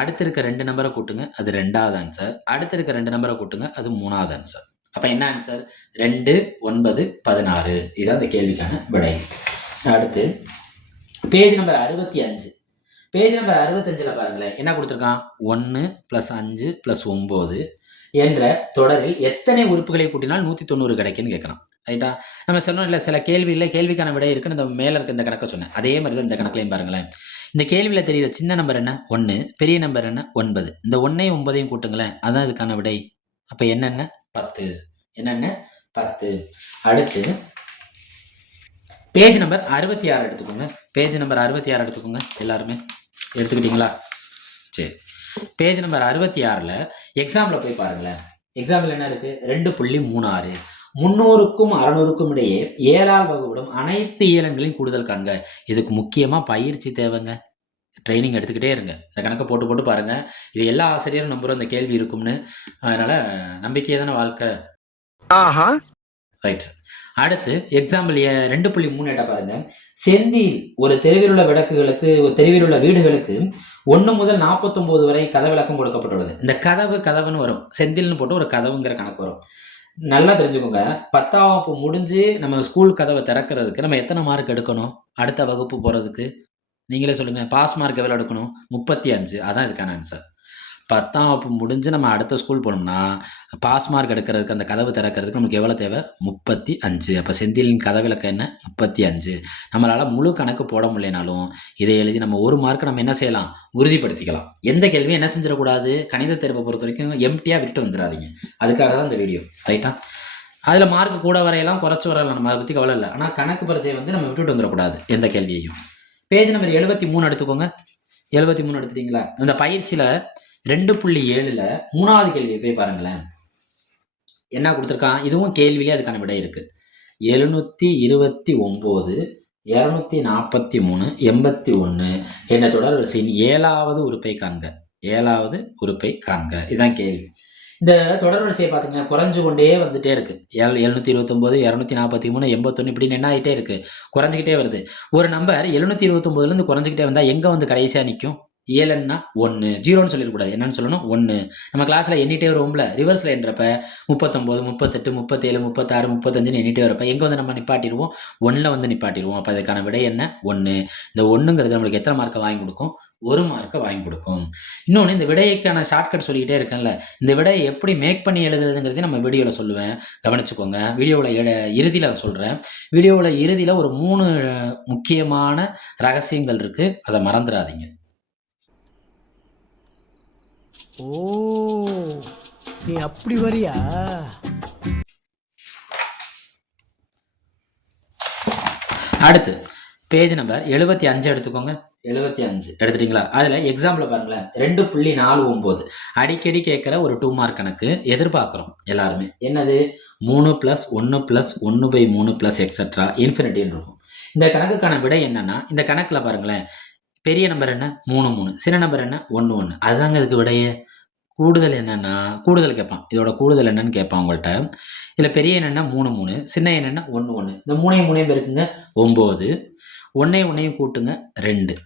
அடுத்து இருக்க 2 நம்பரை கூட்டுங்க, அது 2வது ஆன்சர். அடுத்து இருக்க 2 நம்பரை கூட்டுங்க, அது 3வது ஆன்சர். அப்போ என்ன ஆன்சர் 2 9 16. இதுதான் அந்த கேள்விக்கான விடை. அடுத்து பேஜ் நம்பர் 65. பேஜ் நம்பர் 65 பாருங்களேன் என்ன கொடுத்துருக்கான் 1 + 5 + 9 என்ற தொடரில் எத்தனை உறுப்புகளை கூட்டினால் 190 கிடைக்குன்னு கேட்குறான். ரைட்டா. நம்ம சொன்னோம் இல்லை சில கேள்விக்கான விடை இருக்குன்னு இந்த மேலே இருக்க இந்த கணக்கை சொன்னேன். அதே மாதிரி தான் இந்த கணக்குலையும் பாருங்களேன். இந்த கேள்வியில் தெரியுற சின்ன நம்பர் என்ன 1, பெரிய நம்பர் என்ன 9. இந்த 1ஐயும் 9ஐயும் கூட்டுங்களேன், அதான் இதுக்கான விடை. அப்போ என்னென்ன 10. என்னென்ன 10. அடுத்து பேஜ் நம்பர் 66 எடுத்துக்கோங்க. பேஜ் நம்பர் 66 எடுத்துக்கோங்க. எல்லாருமே எடுத்துக்கிட்டீங்களா? சரி. பேஜ் நம்பர் 66 எக்ஸாம்பிள் போய் பாருங்களேன். எக்ஸாம்பிள் என்ன இருக்குது 2.36 300க்கும் 600க்கும் இடையே 7ஆல் வகுப்படும் அனைத்து இயலன்களின் கூடுதல் காண்க. இதுக்கு முக்கியமாக பயிற்சி தேவைங்க. ட்ரைனிங் எடுத்துக்கிட்டே இருங்க. இந்த கணக்கை போட்டு பாருங்கள். இது எல்லா ஆசிரியரும் நம்புகிறோம் இந்த கேள்வி இருக்கும்னு. அதனால் நம்பிக்கையே தானே வாழ்க்கை. ரைட். அடுத்து எக்ஸாம்பிள் 2.3 பாருங்க. செந்தில் ஒரு தெருவில் உள்ள தெருவில் உள்ள வீடுகளுக்கு 1 முதல் 49 வரை கதவிளக்கம் கொடுக்கப்பட்டுள்ளது. இந்த கதவுன்னு வரும், செந்தில்னு போட்டு ஒரு கதவுங்கிற கணக்கு வரும். நல்லா தெரிஞ்சுக்கோங்க. 10ஆம் வகுப்பு முடிஞ்சு நம்ம ஸ்கூல் கதவை திறக்கிறதுக்கு நம்ம எத்தனை மார்க் எடுக்கணும் அடுத்த வகுப்பு போகிறதுக்கு நீங்களே சொல்லுங்கள். பாஸ் மார்க் எவ்வளோ எடுக்கணும் 35. அதான் இதுக்கான ஆன்சர். 10ஆம் வகுப்பு முடிஞ்சு நம்ம அடுத்த ஸ்கூல் போனோம்னா பாஸ் மார்க் எடுக்கிறதுக்கு அந்த கதவு திறக்கிறதுக்கு நமக்கு எவ்வளோ தேவை 35. அப்போ செந்திலின் கதவிளக்கம் என்ன 35. நம்மளால் முழு கணக்கு போட முடியனாலும் இதை எழுதி நம்ம 1 மார்க் நம்ம என்ன செய்யலாம் உறுதிப்படுத்திக்கலாம். எந்த கேள்வியும் என்ன செஞ்சிடக்கூடாது கணித தேர்வை பொறுத்த வரைக்கும் எம்டியாக விட்டு வந்துடாதீங்க. அதுக்காக தான் இந்த வீடியோ. ரைட்டா. அதில் மார்க் கூட வரையலாம் குறைச்சி வரையலாம், நம்ம அதை பற்றி கவலை இல்லை. ஆனால் கணக்கு பரிச்சை நம்ம விட்டுட்டு வந்துடக்கூடாது எந்த கேள்வியையும். பேஜ் நம்பர் 73 எடுத்துக்கோங்க. 73 எடுத்துட்டீங்களா? இந்த பயிற்சியில் 2.7 3வது கேள்வியை போய் பாருங்களேன். என்ன கொடுத்துருக்கான் இதுவும் கேள்வியிலே அதுக்கான விடை இருக்குது. 729 243 81 என்ற தொடர் வரிசையின் 7வது உறுப்பை காண்க. 7வது உறுப்பை காண்க இதுதான் கேள்வி. இந்த தொடர் வரிசையை பார்த்தீங்கன்னா குறைஞ்சு கொண்டே வந்துட்டே இருக்கு. 729 243 81 இப்படின்னு என்ன ஆகிட்டே இருக்கு குறைஞ்சிக்கிட்டே வருது. ஒரு நம்பர் 729லேருந்து குறைஞ்சிக்கிட்டே வந்தால் எங்கே வந்து கடைசியாக நிற்கும் ஏழன்னா 1 0ன்னு சொல்லிடக்கூடாது. என்னன்னு சொல்லணும் 1. நம்ம கிளாஸில் எண்ணிட்டே வருவோம்ல, ரிவர்ஸில் எண்ணுறப்ப 39 38 37 36 35ன்னு எண்ணிட்டே வரப்ப எங்கே வந்து நம்ம நிப்பாட்டிடுவோம், 1ல் வந்து நிப்பாட்டிடுவோம். அப்போ அதுக்கான விடை என்ன 1. இந்த 1ங்கிறது நம்மளுக்கு எத்தனை மார்க்கை வாங்கி கொடுக்கும், 1 மார்க்கை வாங்கி கொடுக்கும். இன்னொன்று, இந்த விடைக்கான ஷார்ட்கட் சொல்லிக்கிட்டே இருக்கேன்ல, இந்த விடையை எப்படி மேக் பண்ணி எழுதுறதுங்கிறதையும் நம்ம வீடியோவில் சொல்லுவேன், கவனிச்சுக்கோங்க. வீடியோவில் இறுதியில் அதை சொல்கிறேன். வீடியோவில் இறுதியில் ஒரு 3 முக்கியமான ரகசியங்கள் இருக்குது, அதை மறந்துடாதீங்க. ஓ, நீ அப்படி வரியா? அடுத்து பேஜ் நம்பர் 75 எடுத்துக்கோங்க. 75 எடுத்துட்டீங்களா? அதில் எக்ஸாம்பிள் பாருங்களேன், 2.49 அடிக்கடி கேட்குற ஒரு 2 மார்க் கணக்கு எதிர்பார்க்குறோம் எல்லாருமே. என்னது 3 + 1 + 1/3 + எக்ஸட்ரா இன்ஃபினிட்டின்னு இருக்கும். இந்த கணக்குக்கான விடை என்னன்னா, இந்த கணக்கில் பாருங்களேன், பெரிய நம்பர் என்ன 3 3, சின்ன நம்பர் என்ன 1 1. அதுதாங்க இதுக்கு விடையே. கூடுதல் என்னென்னா, கூடுதல் கேட்பான், இதோட கூடுதல் என்னன்னு கேட்பான் உங்கள்கிட்ட. இதில் பெரிய என்னென்னா 3 3, சின்ன என்னென்னா 1 1. இந்த 3 3 இருக்குங்க 9, 1 1 கூட்டுங்க 2.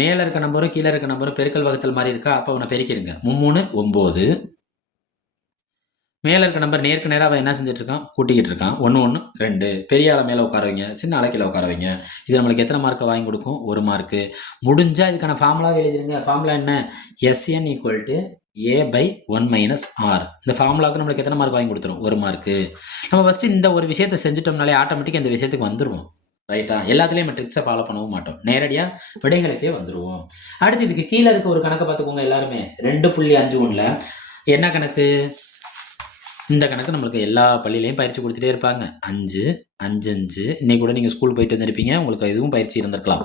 மேலே இருக்க நம்பரும் கீழே இருக்க நம்பரும் பெருக்கல் வகுத்தல் மாதிரி இருக்கா, அப்போ அவனை பெருக்கிடுங்க. 3 9. மேலே இருக்க நம்பர் நேருக்கு நேராக அவன் என்ன செஞ்சுட்டு இருக்கான், கூட்டிக்கிட்டு இருக்கான். 1 1 2. பெரிய ஆளை மேலே உட்கார வைங்க, சின்ன ஆளை கீழே உட்கார வைங்க. இது நம்மளுக்கு எத்தனை மார்க்கை வாங்கி கொடுக்கும், 1 மார்க்கு. முடிஞ்சால் இதுக்கான ஃபார்முலாவே எழுதிருங்க. ஃபார்முலா என்ன, SN = A/1 - R. இந்த ஃபார்முலாவுக்கு நம்மளுக்கு எத்தனை மார்க் வாங்கி கொடுத்துரும், 1 மார்க்கு. நம்ம ஃபஸ்ட்டு இந்த ஒரு விஷயத்தை செஞ்சுட்டோம்னாலே ஆட்டோமேட்டிக்காக இந்த விஷயத்துக்கு வந்துடுவோம். ரைட்டா? எல்லாத்துலேயும் நம்ம ட்ரிக்ஸை ஃபாலோ பண்ணவும் மாட்டோம், நேரடியாக விடைகளுக்கே வந்துடுவோம். அடுத்து இதுக்கு கீழே இருக்க ஒரு கணக்கை பார்த்துக்கோங்க எல்லாருமே. 2.51ல் என்ன கணக்கு, இந்த கணக்கு நம்மளுக்கு எல்லா பள்ளியிலையும் பயிற்சி கொடுத்துட்டே இருப்பாங்க. 5 5 5. இன்னைக்கு கூட நீங்கள் ஸ்கூல் போயிட்டு வந்திருப்பீங்க, உங்களுக்கு இதுவும் பயிற்சி இருந்திருக்கலாம்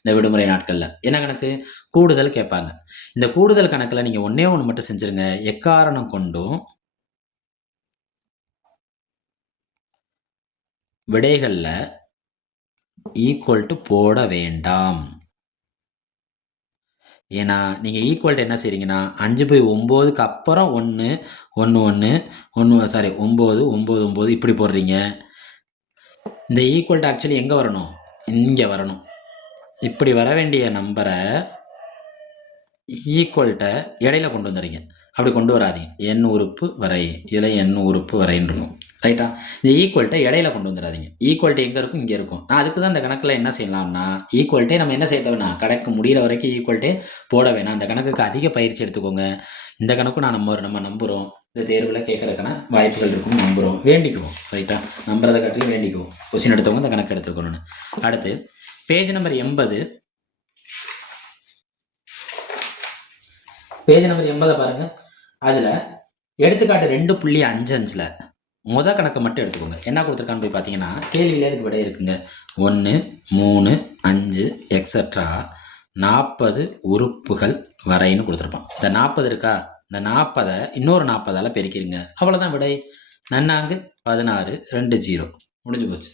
இந்த விடுமுறை நாட்களில். என்ன கணக்கு, கூடுதல் கேட்பாங்க. இந்த கூடுதல் கணக்கில் நீங்கள் ஒன்றே ஒன்று மட்டும் செஞ்சுருங்க, எக்காரணம் கொண்டும் விடைகளில் ஈக்குவல் டு போட வேண்டாம். ஏன்னா நீங்கள் ஈக்குவல்ட்டு என்ன செய்கிறீங்கன்னா, 5/9க்கு அப்புறம் 1 1 1 9 9 9 இப்படி போடுறீங்க. இந்த ஈக்குவல்ட்டு ஆக்சுவலி எங்கே வரணும், இங்கே வரணும். இப்படி வர வேண்டிய நம்பரை ஈக்குவல்ட்டை இடையில கொண்டு வந்துடுறீங்க. அப்படி கொண்டு வராதீங்க. எண் உறுப்பு வரை, இதில் எண் உறுப்பு வரைன்னு. ரைட்டா? இந்த ஈக்குவல்ட்டை இடையில கொண்டு வந்துடாதீங்க. ஈக்குவல்ட்டு எங்கே இருக்கும், இங்கே இருக்கும். நான் அதுக்கு தான் இந்த கணக்கில் என்ன செய்யலாம்னா, ஈக்குவல்ட்டே நம்ம என்ன செய்ய தேவைன்னா, கணக்கு முடிகிற வரைக்கும் ஈக்குவல்ட்டே போட வேணாம். அந்த கணக்குக்கு அதிக பயிற்சி எடுத்துக்கோங்க. இந்த கணக்கும் நம்ம நம்புகிறோம், இந்த தேர்வில் கேட்குறதுக்கான வாய்ப்புகள் இருக்குன்னு நம்புகிறோம், வேண்டிக்குவோம். ரைட்டா? நம்புறதை காட்டிலும் வேண்டிக்குவோம். கொஸ்டின் எடுத்தவங்க இந்த கணக்கு எடுத்துக்கணும்னு. அடுத்து பேஜ் நம்பர் 80. பேஜ் நம்பர் 80 பாருங்கள். அதில் எடுத்துக்காட்டு 2.55ல் முதல் கணக்கை மட்டும் எடுத்துக்கோங்க. என்ன கொடுத்துருக்கான்னு போய் பார்த்தீங்கன்னா, கேள்வியில் இதுக்கு விடை இருக்குங்க. 1 3 5 எக்ஸட்ரா 40 உறுப்புகள் வரைன்னு கொடுத்துருப்பான். இந்த 40 இருக்கா, இந்த 40 இன்னொரு 40ஆல் பெருக்கிடுங்க. அவ்வளோதான் விடை. நன்னாங்கு 16 2 0 முடிஞ்சு போச்சு.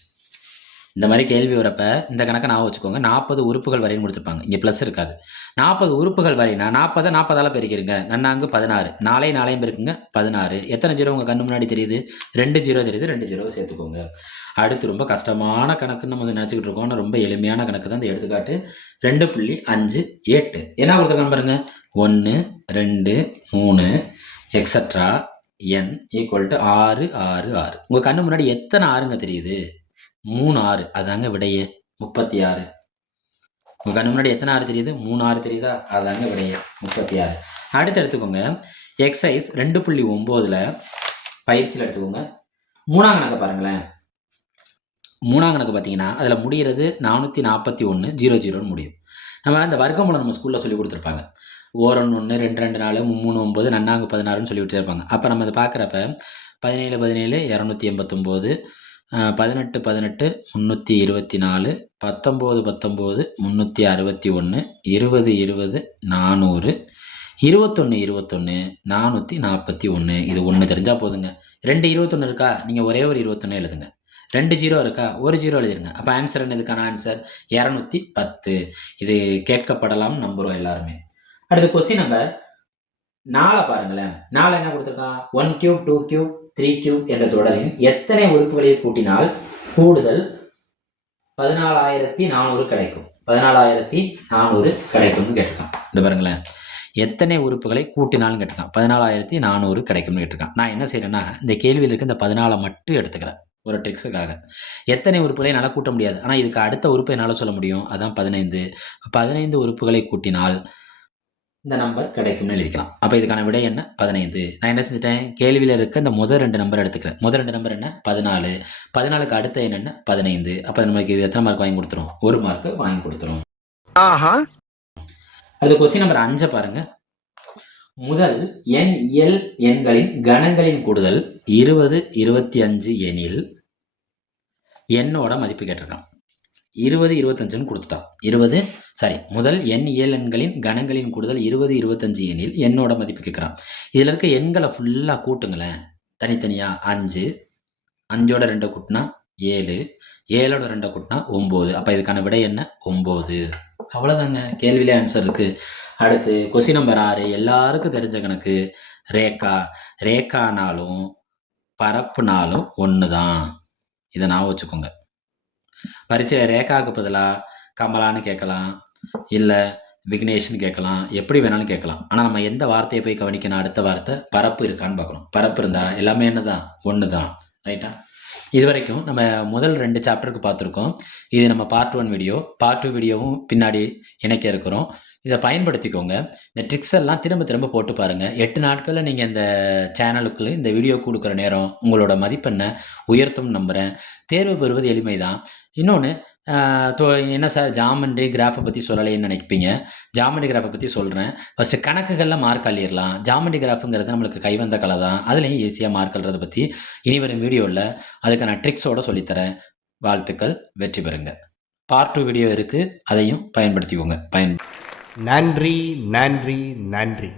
இந்த மாதிரி கேள்வி வரப்போ இந்த கணக்கை நான் வச்சுக்கோங்க. 40 உறுப்புகள் வரைன்னு கொடுத்துருப்பாங்க, இங்கே ப்ளஸ் இருக்காது. 40 உறுப்புகள் வரைனா 40 40ஆல் பெருக்கிடுங்க. நன்னாங்கு 16, 4 4 பெருக்குங்க 16. எத்தனை 0 உங்கள் கண்ணு முன்னாடி தெரியுது, 2 0 தெரியுது. 2 0 சேர்த்துக்கோங்க. அடுத்து ரொம்ப கஷ்டமான கணக்குன்னு நம்ம நினச்சிக்கிட்டு இருக்கோம், ஆனால் ரொம்ப எளிமையான கணக்கு தான் இந்த எடுத்துக்காட்டு. 2.58 என்ன கொடுத்துருக்காங்க பாருங்க. 1 2 3 எக்ஸட்ரா n = 6 6 6. உங்கள் கண்ணு முன்னாடி எத்தனை 6ங்க தெரியுது, 3 6. அதாங்க விடையே 36. உங்கள் கண்ணு முன்னாடி எத்தனை 6 தெரியுது, 3 6 தெரியுதா, அதாங்க விடையே 36. அடுத்து எடுத்துக்கோங்க, எக்ஸைஸ் 2.9ல் பயிற்சியில் எடுத்துக்கோங்க. 3ஆம் கணக்கை பாருங்களேன். 3ஆம் கணக்கு பார்த்தீங்கன்னா அதில் முடிகிறது 441 0 0ன்னு முடியும். நம்ம அந்த வர்க்கமூலம் நம்ம ஸ்கூலில் சொல்லி கொடுத்துருப்பாங்க. 1 1 2 2 4 3 9 நன்னாங்கு 16ன்னு சொல்லிவிட்டே இருப்பாங்க. அப்போ நம்ம அதை பார்க்குறப்ப 17 17 289, 18 18 324, 19 19 361, 20 20 400, 21 21 441. இது 1 தெரிஞ்சால் போதுங்க. 2 21 இருக்கா, நீங்கள் ஒரே ஒரு 21 எழுதுங்க. 2 0 இருக்கா, ஒரு 0 எழுதிருங்க. அப்போ ஆன்சர் என்ன, இதுக்கான ஆன்சர் 210. இது கேட்கப்படலாம் நம்புகிறோம் எல்லாருமே. அடுத்த கொஸ்டின் நம்பர் 4 பாருங்களேன். 4 என்ன கொடுத்துருக்கான், 1 3 2 3 3 3 என்ற தொடரின் எத்தனை உறுப்புகளை கூட்டினால் கூடுதல் 14,400 கிடைக்கும். 14,400 கிடைக்கும்னு கேட்டிருக்கான். இந்த பாருங்களேன், எத்தனை உறுப்புகளை கூட்டினாலும் கேட்டிருக்கான். 14,400 கிடைக்கும்னு கேட்டிருக்கான். நான் என்ன செய்கிறேன்னா, இந்த கேள்வியில் இருக்க இந்த 14 மட்டும் எடுத்துக்கிறேன் ஒரு ட்ரிக்ஸுக்காக. எத்தனை உறுப்புகளை என்னால் கூட்ட முடியாது, ஆனால் இதுக்கு அடுத்த உறுப்பை என்னால் சொல்ல முடியும். அதான் 15. 15 உறுப்புகளை கூட்டினால் இந்த நம்பர் கிடைக்கும்னு எழுதிக்கலாம். அப்போ இதுக்கான விடை என்ன? 15. நான் என்ன செஞ்சுட்டேன், கேள்வியில் இருக்க இந்த முதல் 2 நம்பர் எடுத்துக்கிறேன். முதல் 2 நம்பர் என்ன? 14. 14க்கு அடுத்த எண் என்ன? 15. அப்போ நம்மளுக்கு இது எத்தனை மார்க் வாங்கி கொடுத்துரும்? 1 மார்க் வாங்கி கொடுத்துரும். அது கொஸ்டின் நம்பர் 5 பாருங்க. முதல் எண் இயல் எண்களின் கணங்களின் கூடுதல் 20, 25 எனில் எண்ணோட மதிப்பு கேட்டிருக்கான். 20, 25ன்னு கொடுத்துட்டான். முதல் எண் இயல் எண்களின் கணங்களின் கூடுதல் 20, 25 எனில் எண்ணோட மதிப்பு கேட்குறான். இதில் இருக்க எண்களை ஃபுல்லாக கூட்டுங்களேன் தனித்தனியாக. 5, 5ஓட 2 கூட்டினா 7, 7ஓட 2 கூட்டினா 9. அப்போ இதுக்கான விடை என்ன? 9. அவ்வளோதாங்க, கேள்வியிலே ஆன்சர் இருக்குது. அடுத்து கொஸ்டின் நம்பர் 6. எல்லாருக்கும் தெரிஞ்ச கணக்கு. ரேக்கானாலும் பரப்புனாலும் ஒன்று தான். இதை ஞாபகம் வச்சுக்கோங்க. பரீட்சையில் ரேகாவுக்கு பதிலாக கமலான்னு கேட்கலாம், இல்லை விக்னேஷ்னு கேட்கலாம், எப்படி வேணாலும் கேட்கலாம். ஆனால் நம்ம எந்த வார்த்தையை போய் கவனிக்கணும்? அடுத்த வார்த்தை பரப்பு இருக்கான்னு பார்க்கணும். பரப்பு இருந்தால் எல்லாமே என்ன தான்? ஒன்று தான். ரைட்டா? இது வரைக்கும் நம்ம முதல் 2 சாப்டருக்கு பார்த்துருக்கோம். இது நம்ம பார்ட் 1 வீடியோ. பார்ட் 2 வீடியோவும் பின்னாடி இணைக்க இருக்கிறோம். இதை பயன்படுத்திக்கோங்க. இந்த ட்ரிக்ஸ் எல்லாம் திரும்ப திரும்ப போட்டு பாருங்கள். 8 நாட்களில் நீங்கள் இந்த சேனலுக்குள்ள இந்த வீடியோ கொடுக்குற நேரம் உங்களோட மதிப்பெண்ணை உயர்த்தும் நம்புகிறேன். தேர்வு பெறுவது எளிமை தான். இன்னொன்று, என்ன சார் ஜாமெண்ட்ரி கிராஃபை பற்றி சொல்லலைன்னு நினைப்பீங்க. ஜாமெண்ட்ரி கிராஃபை பற்றி சொல்கிறேன். ஃபஸ்ட்டு கணக்குகளில் மார்க் அள்ளிடலாம். ஜாமெண்ட்ரி கிராஃபுங்கிறது நம்மளுக்கு கைவந்த கலை தான். அதுலேயும் ஈஸியாக மார்க் அள்ளுறதை பற்றி இனி வரும் வீடியோவில் அதுக்கான ட்ரிக்ஸோடு சொல்லித்தரேன். வாழ்த்துக்கள், வெற்றி பெறுங்க. பார்ட் 2 வீடியோ இருக்குது, அதையும் பயன்படுத்திக்கோங்க. நன்றி நன்றி நன்றி.